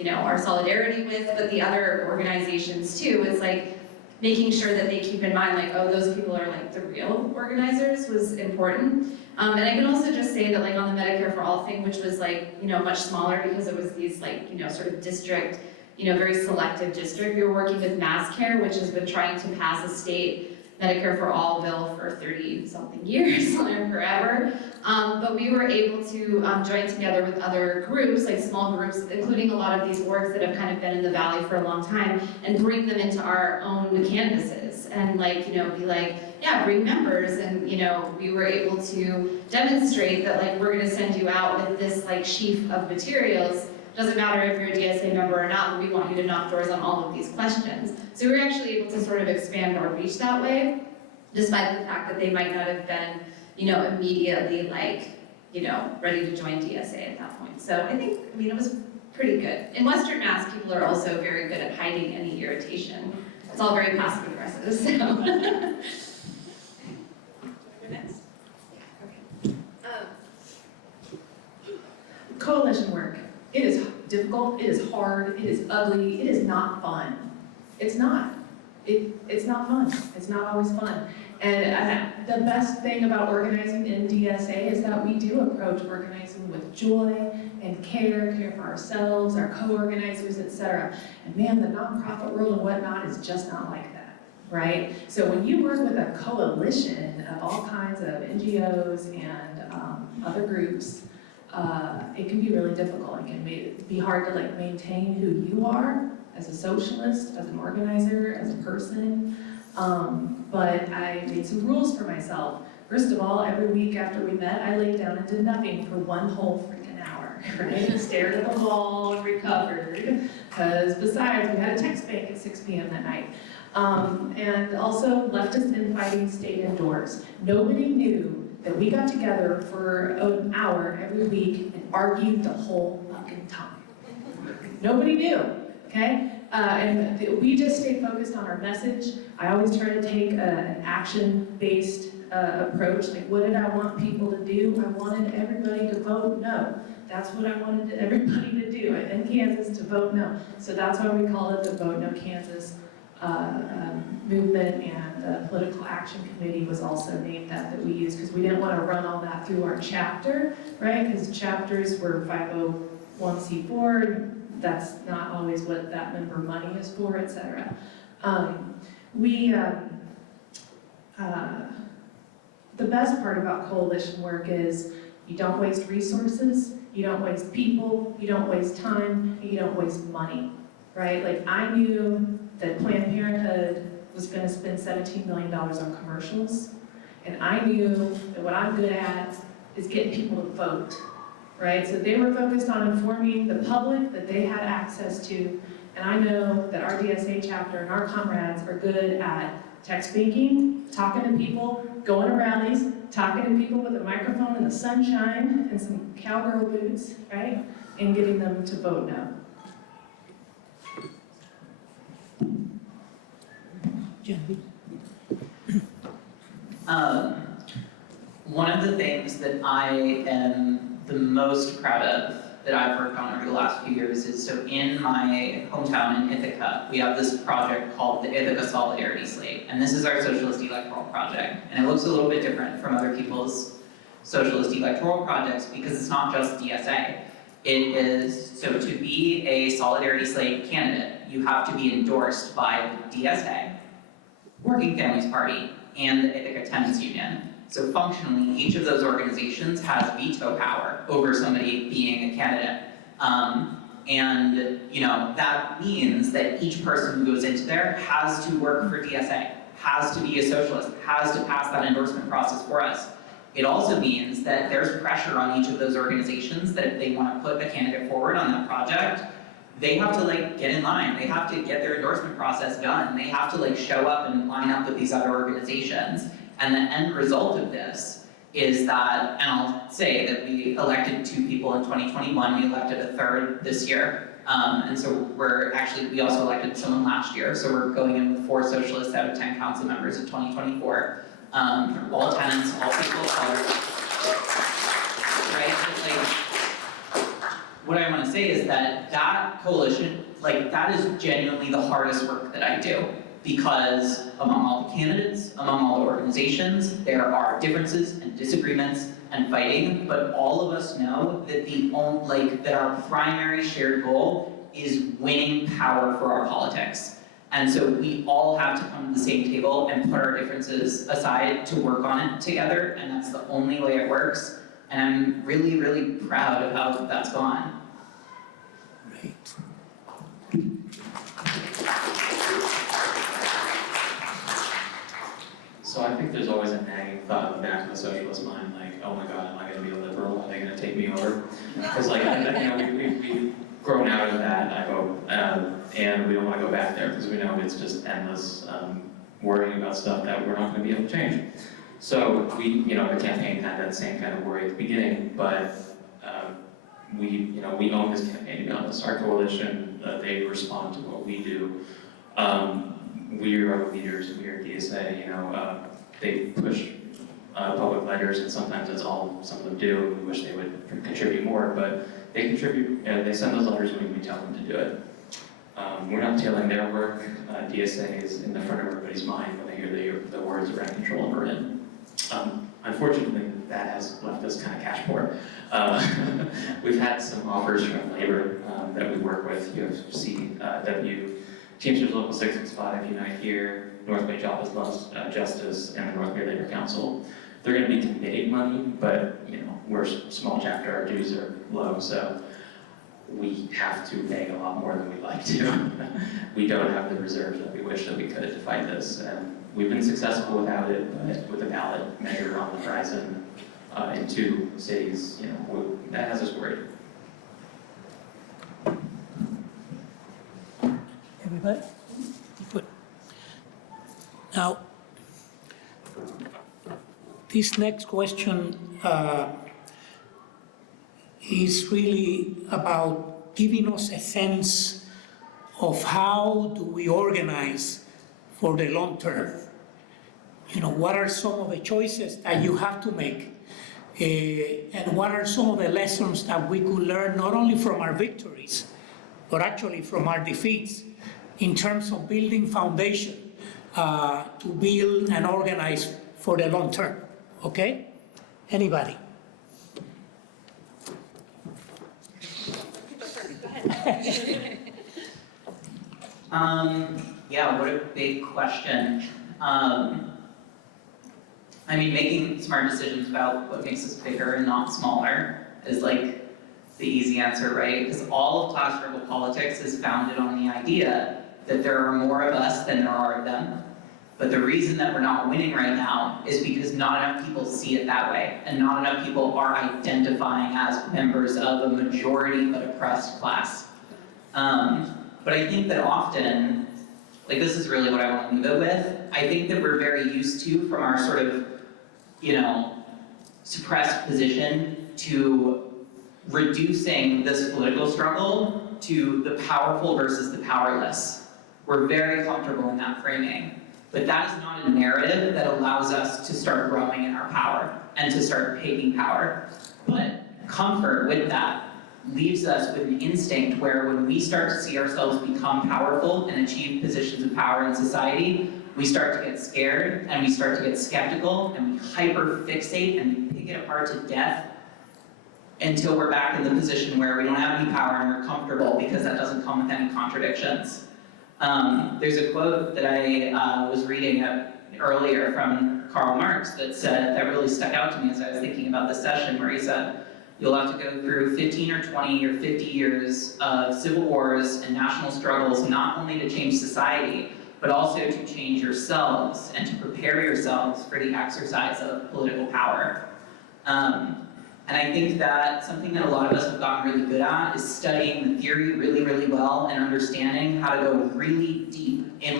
our solidarity with, but the other organizations too, it's like making sure that they keep in mind, like, oh, those people are like the real organizers was important. And I can also just say that like on the Medicare for All thing, which was like, much smaller because it was these like, sort of district, very selective district, we were working with MassCare, which has been trying to pass a state Medicare for All bill for 30-something years, forever. But we were able to join together with other groups, like small groups, including a lot of these orgs that have kind of been in the Valley for a long time, and bring them into our own canvases. And like, be like, yeah, bring members. And, we were able to demonstrate that like, we're gonna send you out with this like sheaf of materials. Doesn't matter if you're a DSA member or not, but we want you to knock doors on all of these questions. So we were actually able to sort of expand our reach that way, despite the fact that they might not have been, immediately like, ready to join DSA at that point. So I think, it was pretty good. In Western Mass, people are also very good at hiding any irritation. It's all very passive aggressive, so. Next. Coalition work. It is difficult, it is hard, it is ugly, it is not fun. It's not. It's not fun. It's not always fun. And the best thing about organizing in DSA is that we do approach organizing with joy and care for ourselves, our co-organizers, etc. And man, the nonprofit world and whatnot is just not like that, right? So when you work with a coalition of all kinds of NGOs and other groups, it can be really difficult. It can be hard to like maintain who you are as a socialist, as an organizer, as a person. But I made some rules for myself. First of all, every week after we met, I laid down and did nothing for one whole freaking hour, right? Stared at the wall and recovered, because besides, we had a text bank at 6 p.m. that night. And also, leftist infighting stayed indoors. Nobody knew that we got together for an hour every week and argued the whole fucking time. Nobody knew, okay? And we just stay focused on our message. I always try to take an action-based approach. Like, what did I want people to do? I wanted everybody to vote no. That's what I wanted everybody to do in Kansas, to vote no. So that's why we call it the Vote No Kansas movement, and the Political Action Committee was also named that we used, because we didn't want to run all that through our chapter, right? Because chapters were 501c4, that's not always what that member money is for, etc. The best part about coalition work is you don't waste resources, you don't waste people, you don't waste time, and you don't waste money, right? Like, I knew that Planned Parenthood was going to spend $17 million on commercials, and I knew that what I'm good at is getting people to vote, right? So they were focused on informing the public that they had access to, and I know that our DSA chapter and our comrades are good at text banking, talking to people, going to rallies, talking to people with a microphone in the sunshine and some cowgirl boots, right? And getting them to vote no. Genevieve. One of the things that I am the most proud of that I've worked on over the last few years is, so in my hometown in Ithaca, we have this project called the Ithaca Solidarity Slate. And this is our socialist electoral project. And it looks a little bit different from other people's socialist electoral projects because it's not just DSA. It is, so to be a Solidarity Slate candidate, you have to be endorsed by the DSA, Working Families Party, and the Ithaca Tenants Union. So functionally, each of those organizations has veto power over somebody being a candidate. And that means that each person who goes into there has to work for DSA, has to be a socialist, has to pass that endorsement process for us. It also means that there's pressure on each of those organizations that if they want to put a candidate forward on that project, they have to get in line. They have to get their endorsement process done. They have to show up and line up with these other organizations. And the end result of this is that, and I'll say that we elected 2 people in 2021, we elected a 3rd this year. And so we also elected someone last year, so we're going in with 4 socialists out of 10 council members in 2024. All tenants, all people of color, right? What I want to say is that coalition, that is genuinely the hardest work that I do. Because among all the candidates, among all the organizations, there are differences and disagreements and fighting, but all of us know that that our primary shared goal is winning power for our politics. And so we all have to come to the same table and put our differences aside to work on it together, and that's the only way it works. And I'm really, really proud of how that's gone. Right. So I think there's always a nagging thought in the back of the socialist mind, oh my God, am I going to be a liberal? Are they going to take me over? Because we've grown out of that, I hope, and we don't want to go back there because we know it's just endless worrying about stuff that we're not going to be able to change. So the campaign had that same kind of worry at the beginning, but we own this campaign, to be honest. Our coalition, they respond to what we do. we are leaders, we are DSA, they push public letters, and sometimes that's all some of them do. We wish they would contribute more, but they contribute, they send those letters when we tell them to do it. We're not tailing their work. DSA is in the front of everybody's mind when they hear the words rent, control, and Marin. Unfortunately, that has left us kind of cash poor. We've had some offers from labor that we work with, UFCW, Teamsters Local 665, Unite Here, North Bay Jobless Justice, and the North Bay Labor Council. They're going to be committing money, but we're a small chapter, our dues are low, so we have to beg a lot more than we'd like to. We don't have the reserves that we wish that we could to fight this, and we've been successful without it, but with a ballot measure on the horizon in 2 cities, that has us worried. Everybody? Good. Now, this next question is really about giving us a sense of how do we organize for the long term. What are some of the choices that you have to make? And what are some of the lessons that we could learn not only from our victories, but actually from our defeats in terms of building foundation to build and organize for the long term, okay? Anybody? Yeah, what a big question. Making smart decisions about what makes us bigger and not smaller is like the easy answer, right? Because all of class struggle politics is founded on the idea that there are more of us than there are of them. But the reason that we're not winning right now is because not enough people see it that way, and not enough people are identifying as members of a majority but oppressed class. But I think that often, this is really what I want to leave it with, I think that we're very used to, from our sort of, suppressed position, to reducing this political struggle to the powerful versus the powerless. We're very comfortable in that framing. But that is not a narrative that allows us to start growing in our power and to start taking power. But comfort with that leaves us with an instinct where when we start to see ourselves become powerful and achieve positions of power in society, we start to get scared and we start to get skeptical and we hyper-fixate and we pick it apart to death until we're back in the position where we don't have any power and we're comfortable, because that doesn't come with any contradictions. There's a quote that I was reading earlier from Karl Marx that really stuck out to me as I was thinking about this session, where he said, you'll have to go through 15 or 20 or 50 years of civil wars and national struggles, not only to change society, but also to change yourselves and to prepare yourselves for the exercise of political power. And I think that something that a lot of us have gotten really good at is studying the theory really, really well and understanding how to go really deep in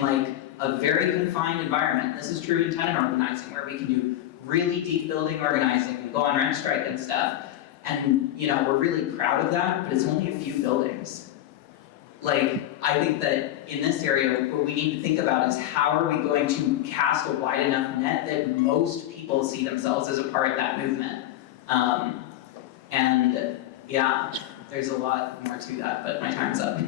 a very confined environment. This is true in tenant organizing, where we can do really deep building organizing and go on rent strike and stuff. And we're really proud of that, but it's only a few buildings. I think that in this area, what we need to think about is how are we going to cast a wide enough net that most people see themselves as a part of that movement. And yeah, there's a lot more to that, but my time's up.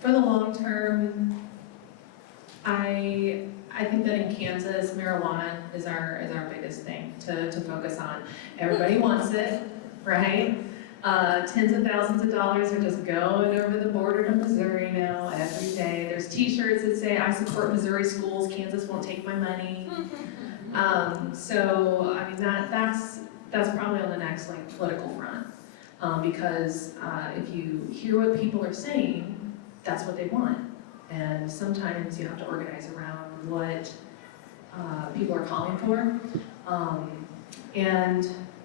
For the long term, I think that in Kansas, marijuana is our biggest thing to focus on. Everybody wants it, right? Tens of thousands of dollars are just going over the border to Missouri now every day. There's t-shirts that say, I support Missouri schools, Kansas won't take my money. So, that's probably on the next political front. Because if you hear what people are saying, that's what they want. And sometimes you have to organize around what people are calling for.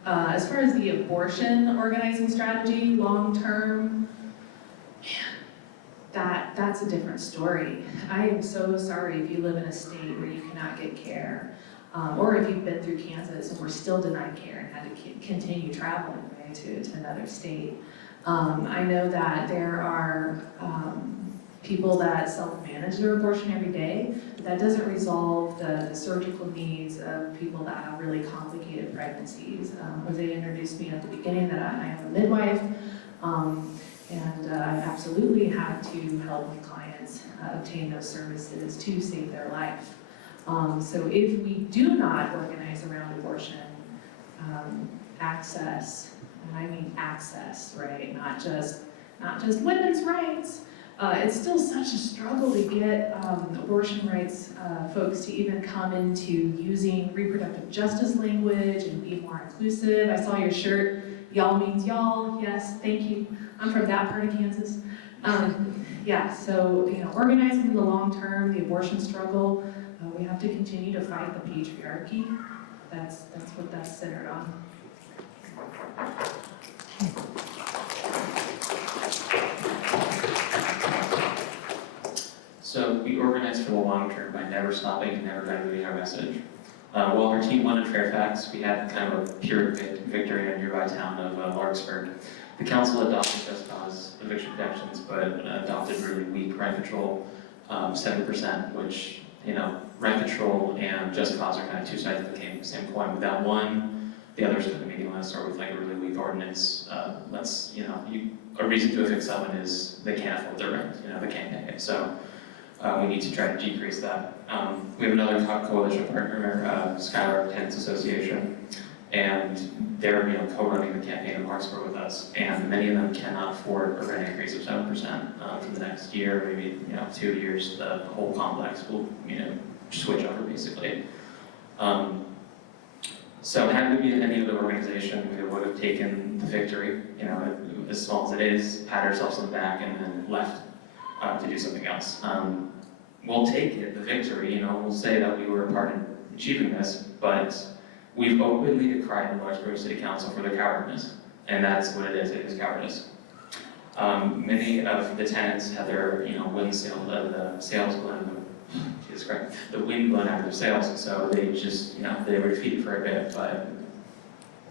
As far as the abortion organizing strategy, long-term, that's a different story. I am so sorry if you live in a state where you cannot get care, or if you've been through Kansas and we're still denied care and had to continue traveling to another state. I know that there are people that self-manage their abortion every day, but that doesn't resolve the surgical needs of people that have really complicated pregnancies. Jose introduced me at the beginning that I am a midwife, and I absolutely had to help my clients obtain those services to save their life. So if we do not organize around abortion, access, and I mean access, right? Not just women's rights. It's still such a struggle to get abortion rights folks to even come into using reproductive justice language and be more inclusive. I saw your shirt, y'all means y'all, yes, thank you. I'm from that part of Kansas. Yeah, so, organizing in the long term, the abortion struggle, we have to continue to fight the patriarchy. That's what that's centered on. So we organized for the long term by never stopping and never diluting our message. While our team won in Fairfax, we had kind of a pure victory in a nearby town of Larkspur. The council adopted just cause eviction protections, but adopted really weak rent control, 7%, which, rent control and just cause are kind of two sides of the same coin. Without one, the other's going to be meaningless, or with like a really weak ordinance. A reason to evict someone is they can't afford their rent, they can't pay it. So we need to try to decrease that. We have another coalition partner, Skylar Tenants Association, and they're co-running the campaign in Larkspur with us, and many of them cannot afford a rent increase of 7% for the next year, maybe 2 years. The whole complex will switch over basically. So had we been any other organization, we would have taken the victory, as small as it is, pat ourselves on the back, and then left to do something else. We'll take it, the victory, we'll say that we were a part in achieving this, but we've openly decried the Larkspur City Council for their cowardness, and that's what it is cowardice. Many of the tenants had their, the wind blown out of their sails, so they just, they were defeated for a bit, but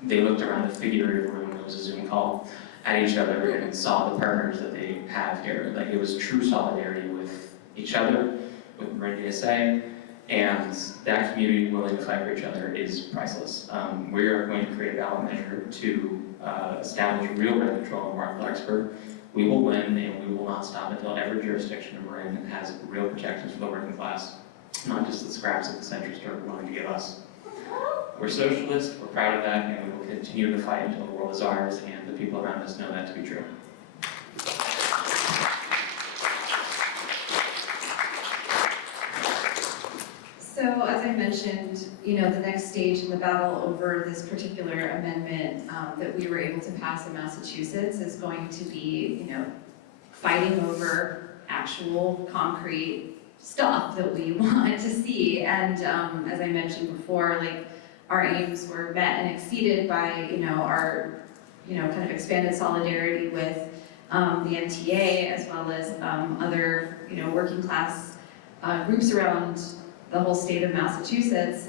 they looked around the figurative room, it was a Zoom call, at each other and saw the partners that they have here. Like, it was true solidarity with each other, with Melinda DSA, and that community willing to fight for each other is priceless. We are going to create a ballot measure to establish real rent control in Larkspur. We will win, and we will not stop until every jurisdiction we're in has real protections for the working class, not just the scraps that the centrists are willing to give us. We're socialists, we're proud of that, and we will continue to fight until the world is ours and the people around us know that to be true. So, as I mentioned, the next stage in the battle over this particular amendment that we were able to pass in Massachusetts is going to be, fighting over actual concrete stuff that we want to see. And as I mentioned before, our aims were met and exceeded by, our, kind of expanded solidarity with the MTA, as well as other, working class groups around the whole state of Massachusetts.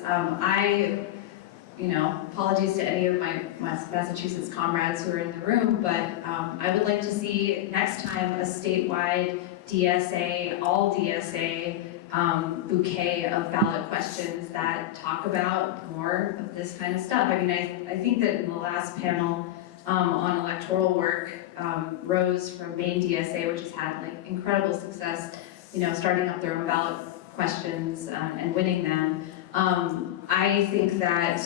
Apologies to any of my Massachusetts comrades who are in the room, but I would like to see next time a statewide DSA, all DSA bouquet of ballot questions that talk about more of this kind of stuff. I mean, I think that in the last panel on electoral work, Rose from Maine DSA, which has had incredible success, starting up their own ballot questions and winning them. I think that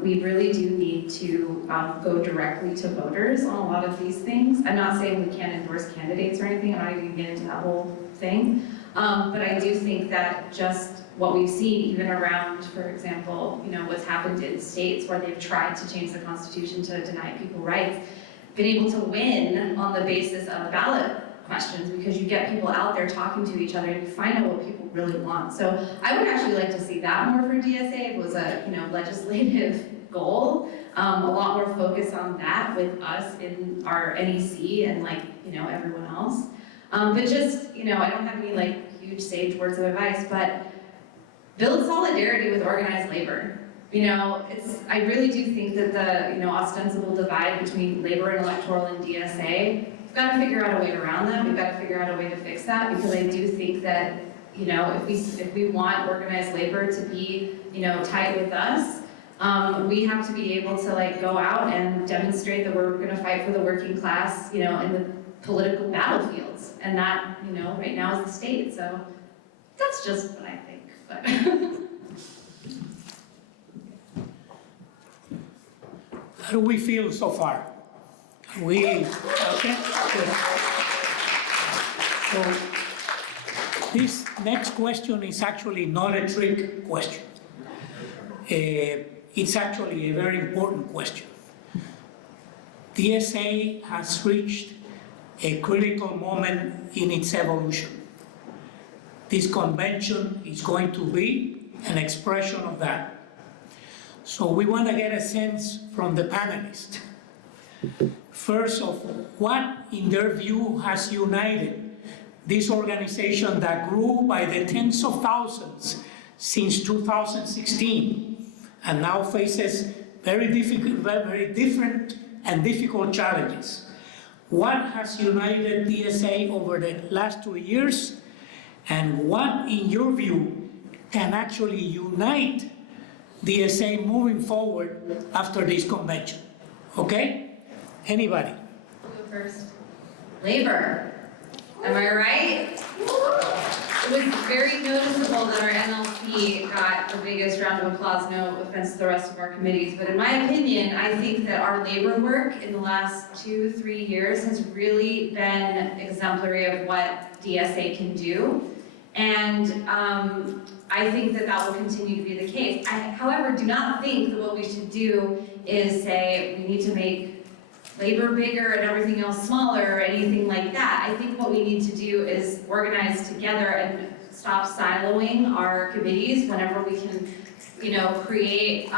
we really do need to go directly to voters on a lot of these things. I'm not saying we can't endorse candidates or anything, I'm not even getting into that whole thing. But I do think that just what we've seen, even around, for example, what's happened in states where they've tried to change the Constitution to deny people rights, been able to win on the basis of ballot questions, because you get people out there talking to each other and you find out what people really want. So I would actually like to see that more for DSA. It was a legislative goal, a lot more focus on that with us in our NEC and everyone else. But just I don't have any huge sage words of advice, but build solidarity with organized labor. You know, I really do think that the, you know, ostensible divide between labor and electoral and DSA, we've got to figure out a way around that. We've got to figure out a way to fix that, because I do think that, you know, if we want organized labor to be, you know, tight with us, we have to be able to like go out and demonstrate that we're going to fight for the working class, you know, in the political battlefields, and that, you know, right now is the state. So that's just what I think. But how do we feel so far? Okay? Good. So this next question is actually not a trick question. It's actually a very important question. DSA has reached a critical moment in its evolution. This convention is going to be an expression of that. So we want to get a sense from the panelists. First of what, in their view, has united this organization that grew by the tens of thousands since 2016 and now faces very different and difficult challenges. What has united DSA over the last 2 years, and what, in your view, can actually unite DSA moving forward after this convention? Okay? Anybody? I'll go first. Labor. Am I right? It was very noticeable that our NLC got the biggest round of applause, no offense to the rest of our committees, but in my opinion, I think that our labor work in the last 2-3 years has really been exemplary of what DSA can do. And I think that that will continue to be the case. I, however, do not think that what we should do is say we need to make labor bigger and everything else smaller or anything like that. I think what we need to do is organize together and stop siloing our committees whenever we can, you know, create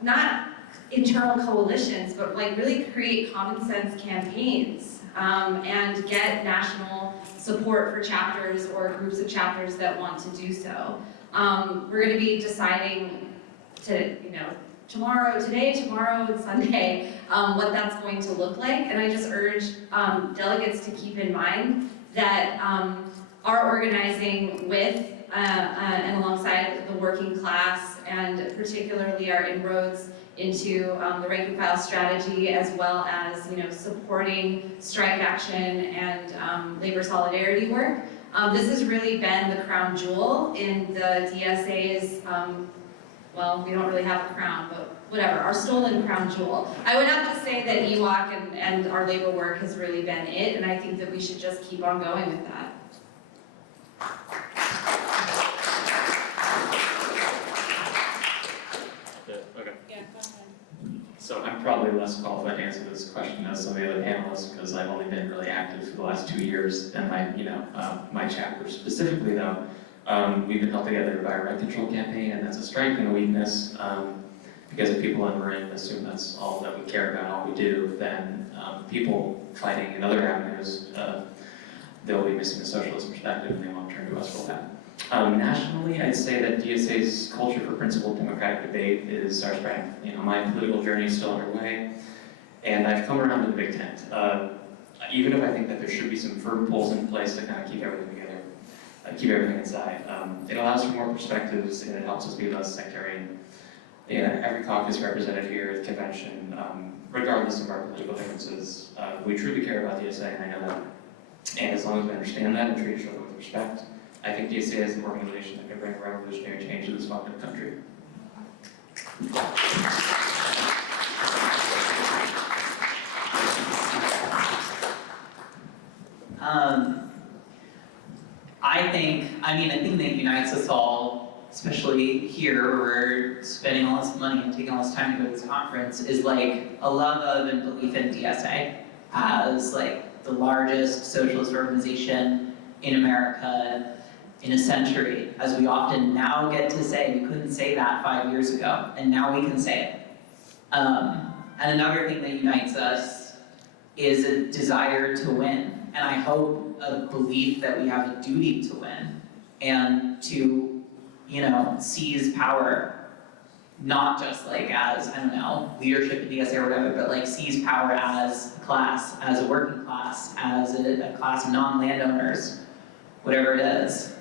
not internal coalitions, but like really create common sense campaigns and get national support for chapters or groups of chapters that want to do so. We're going to be deciding to, you know, today, tomorrow, and Sunday, what that's going to look like. And I just urge delegates to keep in mind that our organizing with and alongside the working class, and particularly our inroads into the rank and file strategy, as well as, you know, supporting strike action and labor solidarity work. This has really been the crown jewel in the DSA's well, we don't really have a crown, but whatever, our stolen crown jewel. I would have to say that EWOC and our labor work has really been it, and I think that we should just keep on going with that. Okay. Yeah, go ahead. So I'm probably less qualified to answer this question as some of the other panelists, because I've only been really active for the last 2 years, and my chapter specifically though, we've been held together by a rent control campaign, and that's a strength and a weakness, because if people in Marin assume that's all that we care about, all we do, then people fighting in other avenues, they'll be missing the socialist perspective and they won't turn to us for that. Nationally, I'd say that DSA's culture for principled democratic debate is our strength. You know, my political journey is still underway, and I've come around to the big tent. Even if I think that there should be some firm poles in place to kind of keep everything together, keep everything inside. It allows for more perspectives, and it helps us be less sectarian. Every caucus represented here at the convention, regardless of our political differences, we truly care about DSA, and I know that. And as long as we understand that and treat each other with respect, I think DSA is an organization that can bring revolutionary change to this fucked up country. I think that unites us all, especially here, where we're spending all this money and taking all this time to go to this conference, is like a love of and belief in DSA as like the largest socialist organization in America in a century, as we often now get to say. We couldn't say that 5 years ago, and now we can say it. And another thing that unites us is a desire to win, and I hope a belief that we have a duty to win and to, seize power not just like as, I don't know, leadership in DSA or whatever, but like sees power as a class, as a working class, as a class of non-landowners, whatever it is.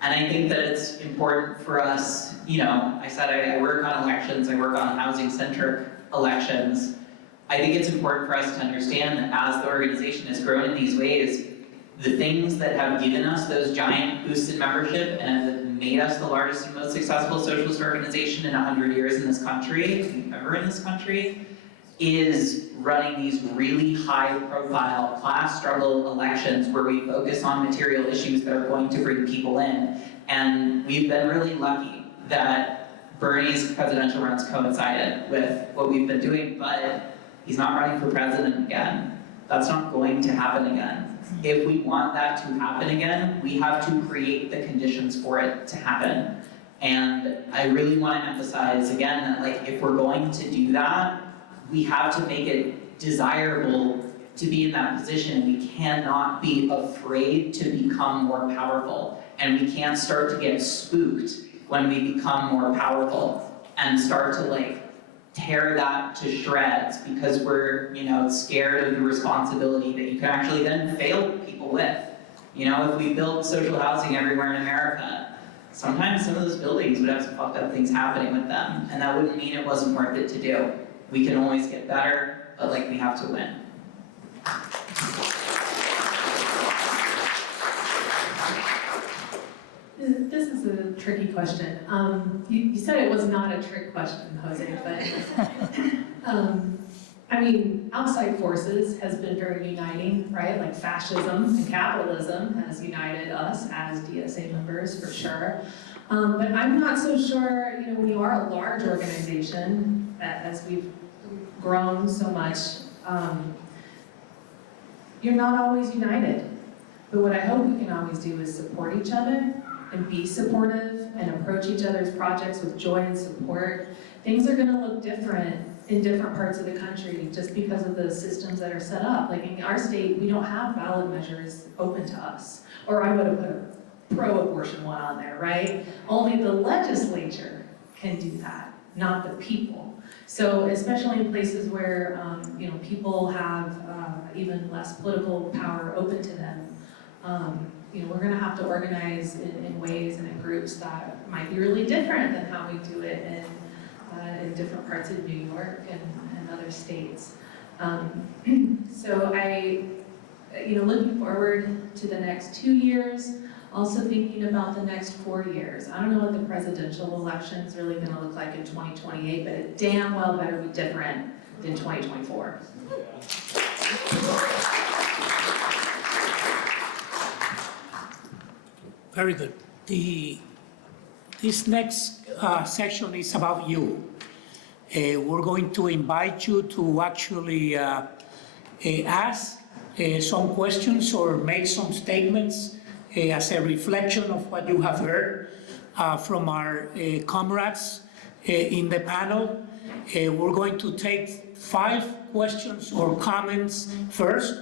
And I think that it's important for us, you know, I said I work on elections, I work on housing-centric elections. I think it's important for us to understand that as the organization has grown in these ways, the things that have given us those giant boosts in membership and have made us the largest and most successful socialist organization in 100 years in this country, ever in this country, is running these really high-profile class struggle elections where we focus on material issues that are going to bring people in. And we've been really lucky that Bernie's presidential runs coincided with what we've been doing, but he's not running for president again. That's not going to happen again. If we want that to happen again, we have to create the conditions for it to happen. And I really want to emphasize again that like if we're going to do that, we have to make it desirable to be in that position. We cannot be afraid to become more powerful. And we can't start to get spooked when we become more powerful and start to like tear that to shreds because we're, you know, scared of the responsibility that you can actually then fail people with. You know, if we build social housing everywhere in America, sometimes some of those buildings would have some fucked up things happening with them, and that wouldn't mean it wasn't worth it to do. We can always get better, but like we have to win. This is a tricky question. You said it was not a trick question, Jose, but I mean, outside forces has been very uniting, right? Like fascism and capitalism has united us as DSA members for sure. But I'm not so sure, you know, when you are a large organization, that as we've grown so much, you're not always united. But what I hope we can always do is support each other and be supportive and approach each other's projects with joy and support. Things are gonna look different in different parts of the country just because of the systems that are set up. Like in our state, we don't have ballot measures open to us. Or I would have put a pro-abortion one on there, right? Only the legislature can do that, not the people. So especially in places where you know, people have even less political power open to them, you know, we're gonna have to organize in ways and in groups that might be really different than how we do it in different parts of New York and other states. So I, you know, looking forward to the next 2 years, also thinking about the next 4 years. I don't know what the presidential election is really gonna look like in 2028, but it damn well better be different than 2024. Very good. This next section is about you. We're going to invite you to actually ask some questions or make some statements as a reflection of what you have heard from our comrades in the panel. We're going to take 5 questions or comments first,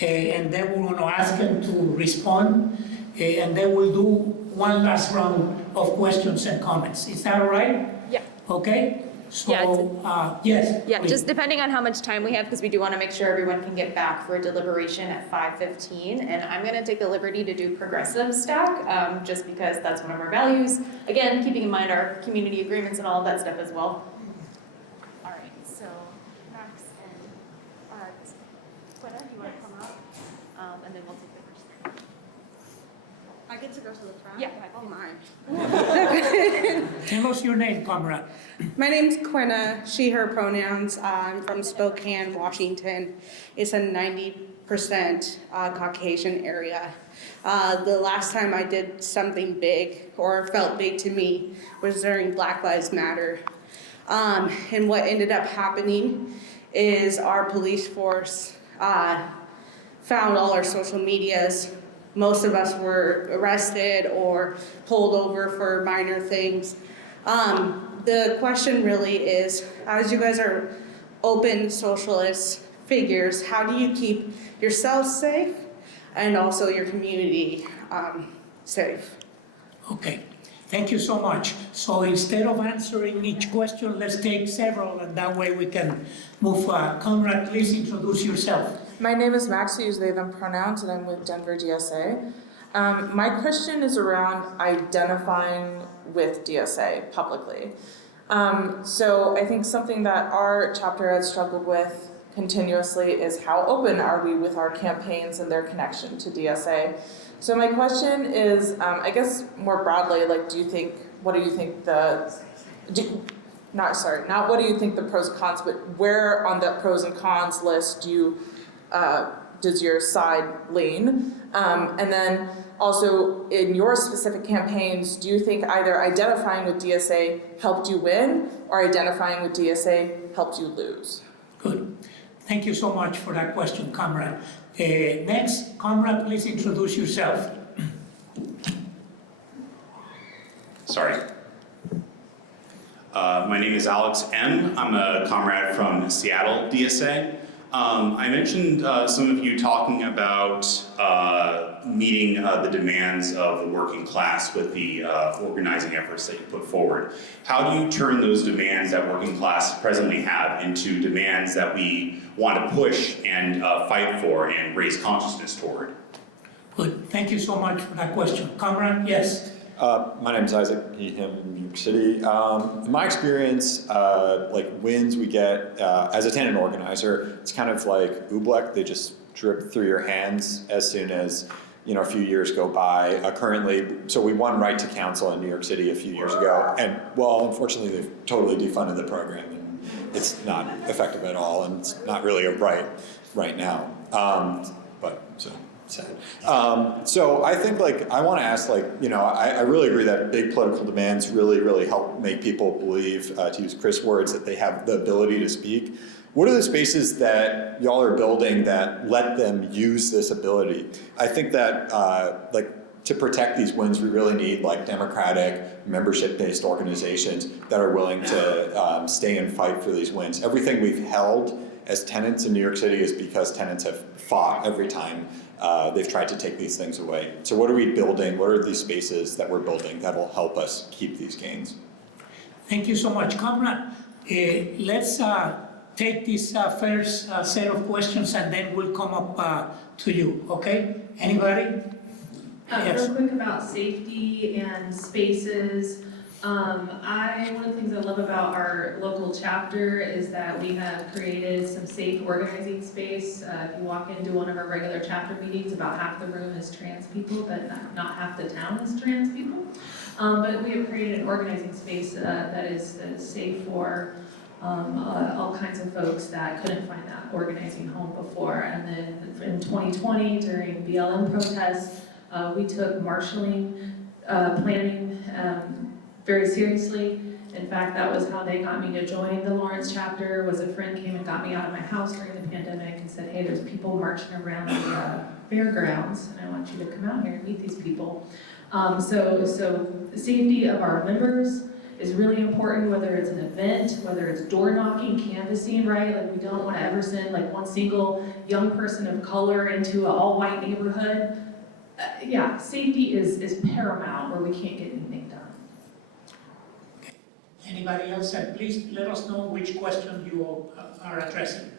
and then we're going to ask them to respond, and then we'll do one last round of questions and comments. Is that all right? Yeah. Okay? So, Yeah, yes. Please. just depending on how much time we have, because we do want to make sure everyone can get back for a deliberation at 5:15. And I'm going to take the liberty to do progressive stack, just because that's one of our values. Again, keeping in mind our community agreements and all of that stuff as well. All right, so Max and Quetta, you want to come up? And then we'll take the first. I get to go to the front? Yeah. Oh my. Tell us your name, comrade. My name's Quenna, she, her pronouns. I'm from Spokane, Washington. It's a 90% Caucasian area. The last time I did something big or felt big to me was during Black Lives Matter. And what ended up happening is our police force found all our social medias. Most of us were arrested or pulled over for minor things. The question really is, as you guys are open socialist figures, how do you keep yourself safe and also your community safe? Okay. Thank you so much. So instead of answering each question, let's take several, and that way we can move. Comrade, please introduce yourself. My name is Max, I use they, them pronouns, and I'm with Denver DSA. My question is around identifying with DSA publicly. So I think something that our chapter has struggled with continuously is how open are we with our campaigns and their connection to DSA? So my question is, I guess more broadly, like, what do you think not what do you think the pros and cons, but where on that pros and cons list does your side lean? And then also in your specific campaigns, do you think either identifying with DSA helped you win or identifying with DSA helped you lose? Good. Thank you so much for that question, Comrade. Next, Comrade, please introduce yourself. Sorry. My name is Alex M. I'm a comrade from Seattle DSA. I mentioned some of you talking about meeting the demands of the working class with the organizing efforts that you put forward. How do you turn those demands that working class presently have into demands that we want to push and fight for and raise consciousness toward? Good. Thank you so much for that question. Comrade, yes. My name is Isaac, he, him, in New York City. In my experience, like wins we get as a tenant organizer, it's kind of like oobleck, they just drip through your hands as soon as a few years go by. Currently, so we won right to council in New York City a few years ago, and well, unfortunately, they've totally defunded the program, and it's not effective at all, and it's not really a right now. But so. Sad. So I think I want to ask I really agree that big political demands really help make people believe, to use Chris' words, that they have the ability to speak. What are the spaces that y'all are building that let them use this ability? I think that to protect these wins, we really need democratic, membership-based organizations that are willing to stay and fight for these wins. Everything we've held as tenants in New York City is because tenants have fought every time they've tried to take these things away. So what are we building? What are these spaces that we're building that will help us keep these gains? Thank you so much, Comrade. Let's take this first set of questions and then we'll come up to you, okay? Anybody? Yes. Real quick about safety and spaces. One of the things I love about our local chapter is that we have created some safe organizing space. If you walk into one of our regular chapter meetings, about half the room is trans people, but not half the town is trans people. But we have created an organizing space that is safe for all kinds of folks that couldn't find that organizing home before. And then in 2020, during BLM protests, we took marshalling, planning, very seriously. In fact, that was how they got me to join the Lawrence chapter, was a friend came and got me out of my house during the pandemic and said, hey, there's people marching around the fairgrounds, and I want you to come out here and meet these people. So the safety of our members is really important, whether it's an event, whether it's door knocking, canvassing, right? We don't want to ever send one single young person of color into an all-white neighborhood. Yeah, safety is paramount where we can't get anything done. Anybody else? And please let us know which question you are addressing.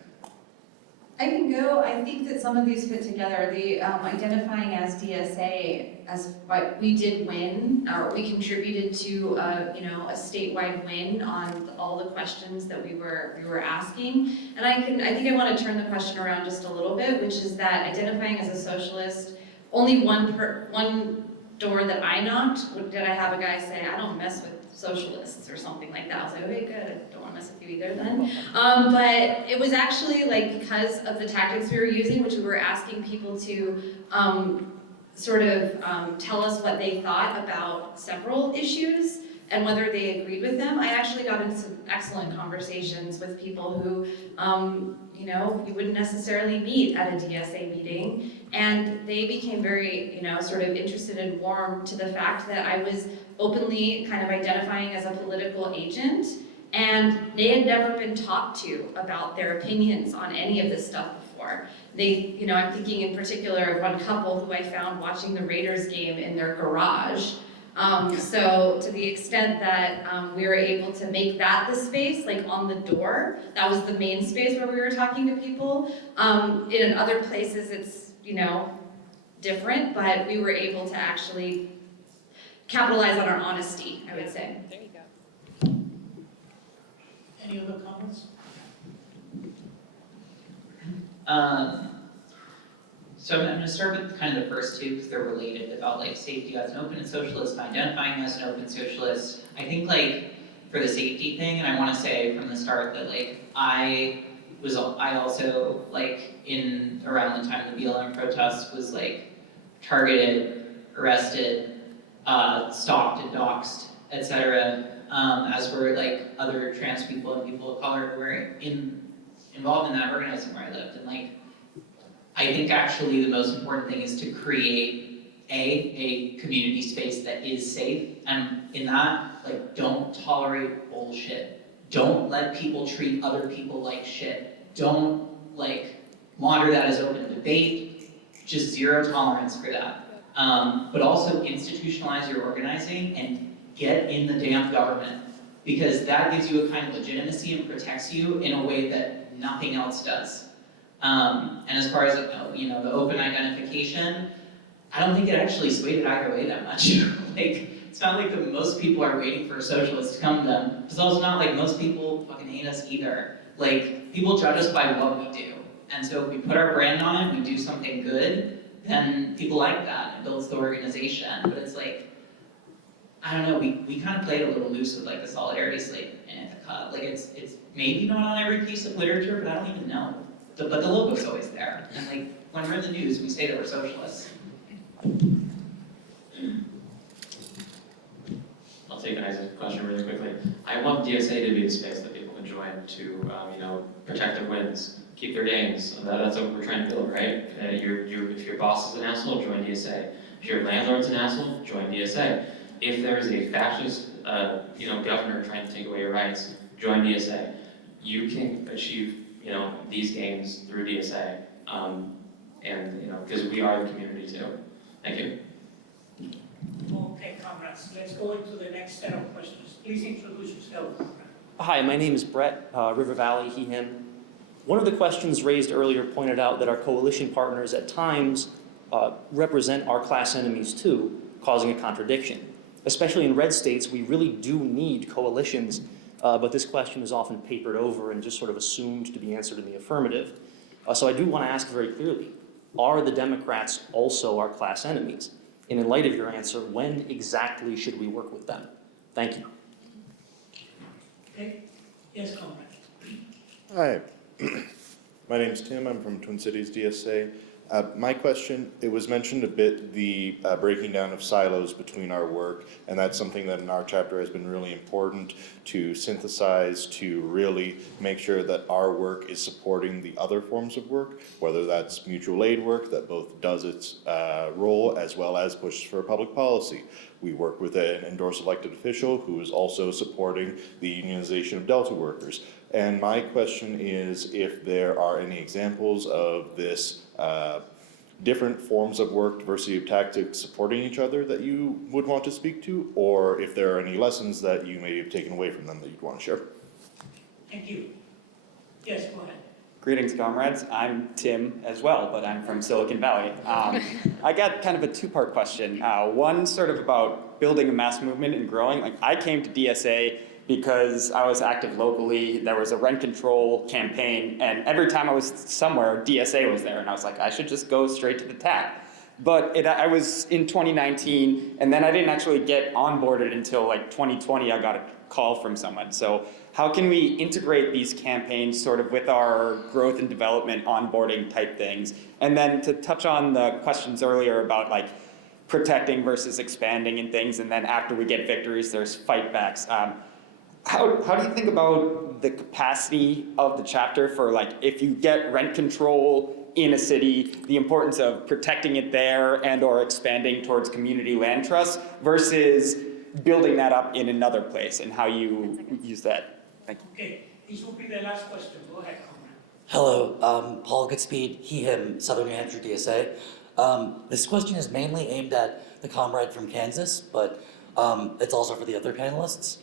I can go. I think that some of these fit together. The identifying as DSA, as what we did win, or we contributed to, a statewide win on all the questions that we were asking. And I think I want to turn the question around just a little bit, which is that identifying as a socialist, only one door that I knocked, did I have a guy say, I don't mess with socialists or something like that. I was like, okay, good, I don't want to mess with you either then. But it was actually because of the tactics we were using, which we were asking people to tell us what they thought about several issues and whether they agreed with them. I actually got into some excellent conversations with people who, you wouldn't necessarily meet at a DSA meeting, and they became very, interested and warm to the fact that I was openly kind of identifying as a political agent, and they had never been talked to about their opinions on any of this stuff before. They, I'm thinking in particular of one couple who I found watching the Raiders game in their garage. So to the extent that we were able to make that the space, like on the door, that was the main space where we were talking to people. In other places it's, different, but we were able to actually capitalize on our honesty, I would say. There you go. Any other comments? So I'm gonna start with kind of the first two because they're related about like safety as an open socialist, identifying as an open socialist. I think like for the safety thing, and I want to say from the start that like I also like in around the time of the BLM protests was like targeted, arrested, stalked and doxxed, etc. As were like other trans people and people of color who were involved in that organizing where I lived. And like, I think actually the most important thing is to create a community space that is safe. And in that, like, don't tolerate bullshit. Don't let people treat other people like shit. Don't like monitor that as open debate. Just zero tolerance for that. But also institutionalize your organizing and get in the damn government, because that gives you a kind of legitimacy and protects you in a way that nothing else does. And as far as the open identification, I don't think it actually swayed it either way that much. Like, it's not like most people are waiting for a socialist to come to them. It's also not like most people fucking hate us either. Like, people judge us by what we do. And so if we put our brand on it, we do something good, then people like that. It builds the organization. But it's like, I don't know, we kind of played a little loose with like the solidarity slate in Ithaca. Like it's maybe not on every piece of literature, but I don't even know. But the logo's always there. And like, when we're in the news, we say that we're socialists. I'll take Isaac's question really quickly. I want DSA to be a space that people can join to, protect their wins, keep their gains. That's what we're trying to build, right? If your boss is an asshole, join DSA. If your landlord's an asshole, join DSA. If there is a fascist, governor trying to take away your rights, join DSA. You can achieve, these gains through DSA, because we are the community too. Thank you. Okay, comrades, let's go into the next set of questions. Please introduce yourself. Hi, my name is Brett, River Valley, he, him. One of the questions raised earlier pointed out that our coalition partners at times represent our class enemies too, causing a contradiction. Especially in red states, we really do need coalitions, but this question is often papered over and just sort of assumed to be answered in the affirmative. So I do want to ask very clearly, are the Democrats also our class enemies? And in light of your answer, when exactly should we work with them? Thank you. Okay, yes, comrade. Hi, my name's Tim, I'm from Twin Cities DSA. My question, it was mentioned a bit, the breaking down of silos between our work, and that's something that in our chapter has been really important to synthesize, to really make sure that our work is supporting the other forms of work, whether that's mutual aid work that both does its role as well as pushes for public policy. We work with an endorsed elected official who is also supporting the unionization of Delta workers. And my question is if there are any examples of this different forms of work, diversity of tactics supporting each other that you would want to speak to, or if there are any lessons that you may have taken away from them that you'd want to share. Thank you. Yes, go ahead. Greetings, comrades. I'm Tim as well, but I'm from Silicon Valley. I got kind of a two-part question. One sort of about building a mass movement and growing. Like, I came to DSA because I was active locally. There was a rent control campaign, and every time I was somewhere, DSA was there, and I was like, I should just go straight to the tap. But I was in 2019, and then I didn't actually get onboarded until like 2020. I got a call from someone. So how can we integrate these campaigns sort of with our growth and development onboarding type things? And then to touch on the questions earlier about like protecting versus expanding and things, and then after we get victories, there's fight backs. How do you think about the capacity of the chapter for like, if you get rent control in a city, the importance of protecting it there and or expanding towards community land trusts versus building that up in another place, and how you use that? Thank you. Okay, this will be the last question. Go ahead, comrade. Hello, Paul Goodspeed, he, him, Southern New Hampshire DSA. This question is mainly aimed at the comrade from Kansas, but It's also for the other panelists.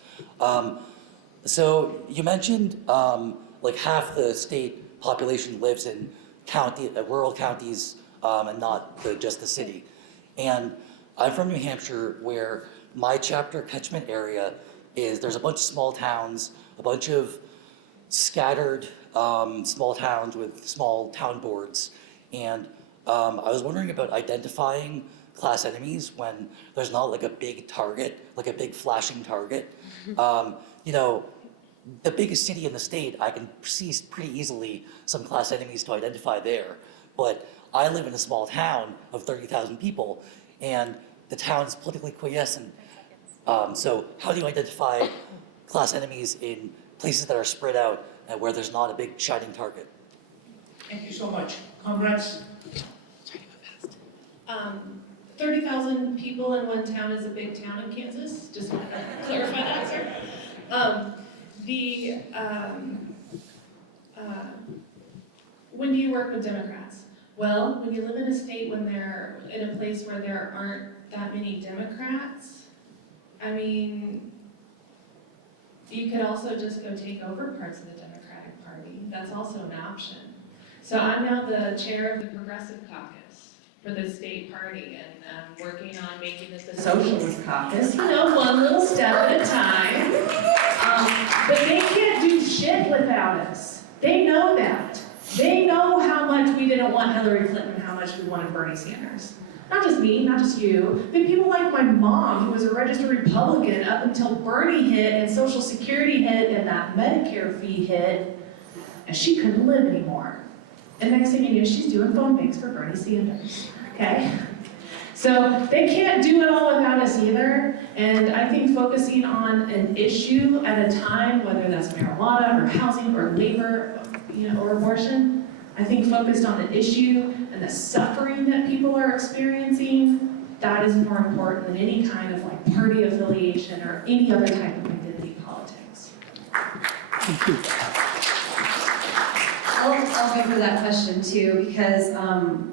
So you mentioned like half the state population lives in rural counties and not just the city. And I'm from New Hampshire, where my chapter catchment area there's a bunch of small towns, a bunch of scattered small towns with small town boards. And I was wondering about identifying class enemies when there's not like a big target, like a big flashing target. You know, the biggest city in the state, I can see pretty easily some class enemies to identify there. But I live in a small town of 30,000 people, and the town is politically quiescent. So how do you identify class enemies in places that are spread out and where there's not a big shining target? Thank you so much. Comrades? 30,000 people in one town is a big town in Kansas, just want to clarify that, sir. When do you work with Democrats? Well, when you live in a state in a place where there aren't that many Democrats, I mean, you could also just go take over parts of the Democratic Party. That's also an option. So I'm now the chair of the Progressive Caucus for the state party, and I'm working on making this a socialist caucus, one little step at a time. But they can't do shit without us. They know that. They know how much we didn't want Hillary Clinton, how much we wanted Bernie Sanders. Not just me, not just you, but people like my mom, who was a registered Republican up until Bernie hit and Social Security hit and that Medicare fee hit, and she couldn't live anymore. And next thing you know, she's doing phone banks for Bernie Sanders, okay? So they can't do it all without us either, and I think focusing on an issue at a time, whether that's marijuana or housing or labor, or abortion, I think focused on the issue and the suffering that people are experiencing, that is more important than any kind of like party affiliation or any other type of identity politics. Thank you. I'll go for that question too, because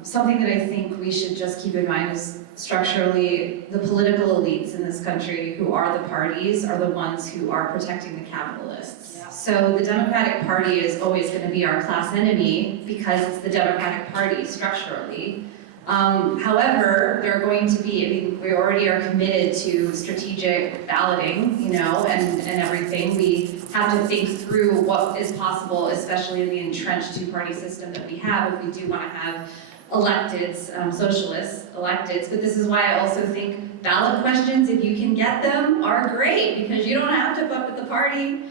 something that I think we should just keep in mind is structurally the political elites in this country who are the parties are the ones who are protecting the capitalists. Yeah. So the Democratic Party is always going to be our class enemy because it's the Democratic Party structurally. However, there are going to be, we already are committed to strategic balloting, and everything. We have to think through what is possible, especially in the entrenched two-party system that we have, if we do want to have electeds, socialist electeds. But this is why I also think ballot questions, if you can get them, are great, because you don't have to fuck with the party,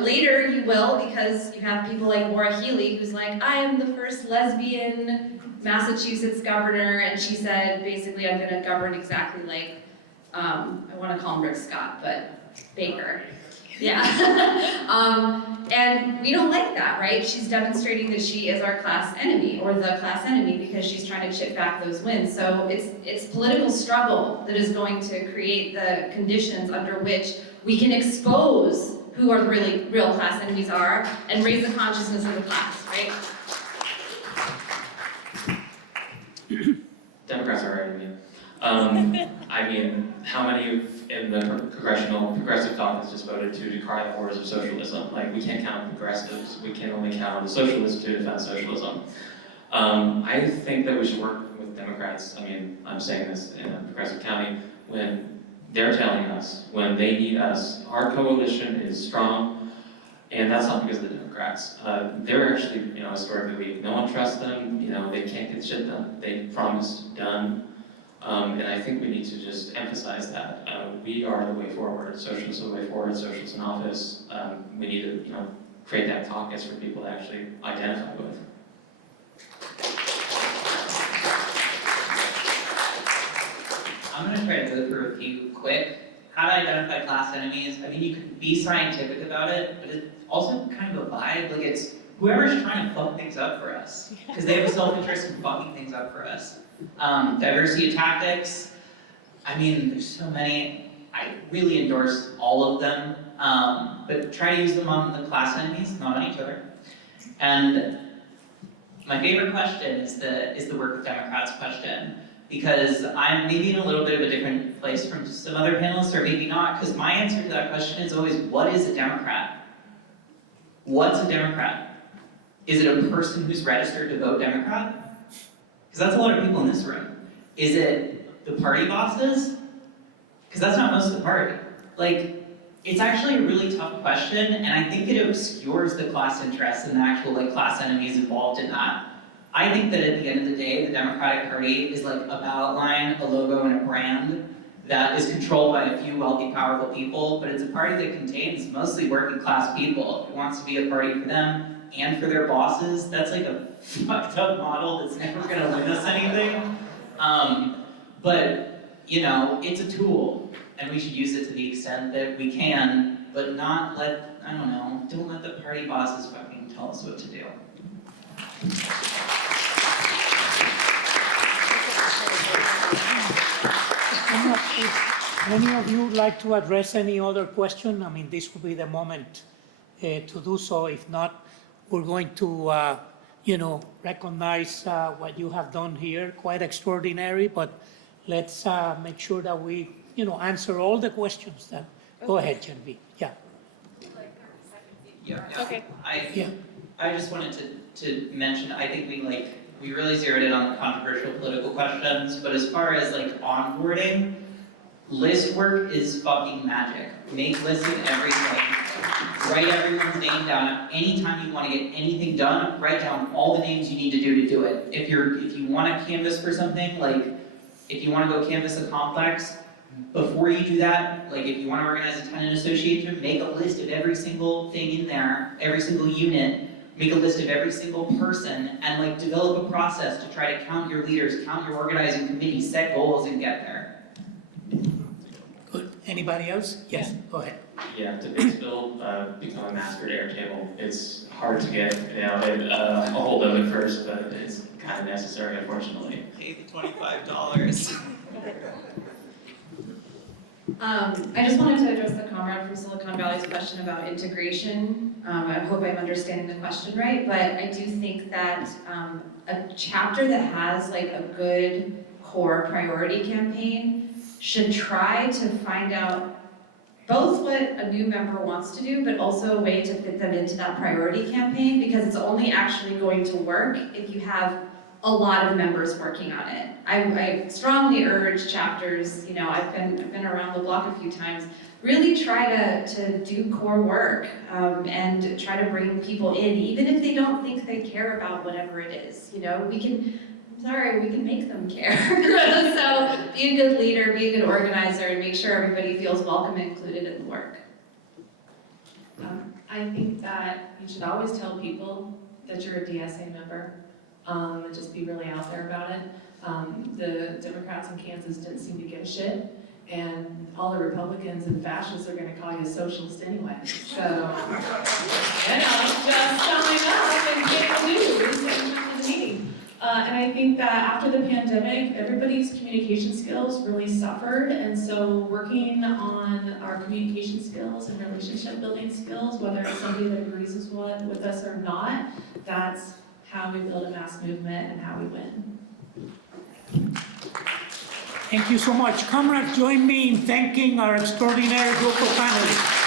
Later you will, because you have people like Maura Healey, who's like, I am the first lesbian Massachusetts governor, and she said, basically, I'm gonna govern exactly like, I wanna call him Rick Scott, but Baker. Yeah. And we don't like that, right? She's demonstrating that she is our class enemy, or the class enemy, because she's trying to chip back those wins. So it's political struggle that is going to create the conditions under which we can expose who our real class enemies are and raise the consciousness of the class, right? Democrats are our enemy. I mean, how many in the Congressional Progressive Caucus just voted to decry the horrors of socialism? Like, we can't count on progressives, we can only count on the socialists to defend socialism. I think that we should work with Democrats. I mean, I'm saying this in a progressive county, when they're telling us, when they need us, our coalition is strong, and that's not because of the Democrats. They're actually, historically weak. No one trusts them, they can't get shit done. They promised done. And I think we need to just emphasize that. We are the way forward. Socialists are the way forward. Socialists in office. We need to, create that caucus for people to actually identify with. I'm going to try to go through a few quick. How to identify class enemies. I mean, you could be scientific about it, but it's also kind of a vibe. Like, it's whoever's trying to fuck things up for us, because they have a self-interest in fucking things up for us. Diversity of tactics. I mean, there's so many. I really endorse all of them, but try to use them on the class enemies, not on each other. And my favorite question is the work with Democrats question, because I'm maybe in a little bit of a different place from some other panelists, or maybe not, because my answer to that question is always, what is a Democrat? What's a Democrat? Is it a person who's registered to vote Democrat? Because that's a lot of people in this room. Is it the party bosses? Because that's not most of the party. Like, it's actually a really tough question, and I think it obscures the class interests and the actual class enemies involved in that. I think that at the end of the day, the Democratic Party is like a ballot line, a logo, and a brand that is controlled by a few wealthy, powerful people, but it's a party that contains mostly working class people. If it wants to be a party for them and for their bosses, that's like a fucked up model that's never gonna win us anything. But, you know, it's a tool, and we should use it to the extent that we can, but not let, I don't know, don't let the party bosses fucking tell us what to do. If any of you would like to address any other question, I mean, this would be the moment to do so. If not, we're going to, you know, recognize what you have done here, quite extraordinary, but let's make sure that we, you know, answer all the questions that, go ahead, Genevieve, yeah. Yeah. Okay. I just wanted to mention, I think we really zeroed in on the controversial political questions, but as far as onboarding, list work is fucking magic. Make lists of everything. Write everyone's name down. Anytime you want to get anything done, write down all the names you need to do it. If you want to canvas for something, if you want to go canvas a complex, before you do that, if you want to organize a tenant association, make a list of every single thing in there, every single unit, make a list of every single person, and develop a process to try to count your leaders, count your organizing committee, set goals, and get there. Good. Anybody else? Yes, go ahead. Yeah, to Batesville, become a master at Airtable. It's hard to get a hold of at first, but it's kind of necessary, unfortunately. Pay the $25. I just wanted to address the comrade from Silicon Valley's question about integration. I hope I'm understanding the question right, but I do think that a chapter that has a good core priority campaign should try to find out both what a new member wants to do, but also a way to fit them into that priority campaign, because it's only actually going to work if you have a lot of members working on it. I strongly urge chapters, I've been around the block a few times, really try to do core work and try to bring people in, even if they don't think they care about whatever it is. We can make them care. So be a good leader, be a good organizer, and make sure everybody feels welcome and included in the work. I think that you should always tell people that you're a DSA member. And just be really out there about it. The Democrats in Kansas didn't seem to give a shit, and all the Republicans and fascists are going to call you a socialist anyway. So, just summing up and get the news and come to the meeting. And I think that after the pandemic, everybody's communication skills really suffered, and so working on our communication skills and relationship building skills, whether it's somebody that agrees with us or not, that's how we build a mass movement and how we win. Thank you so much. Comrades, join me in thanking our extraordinary group of panelists.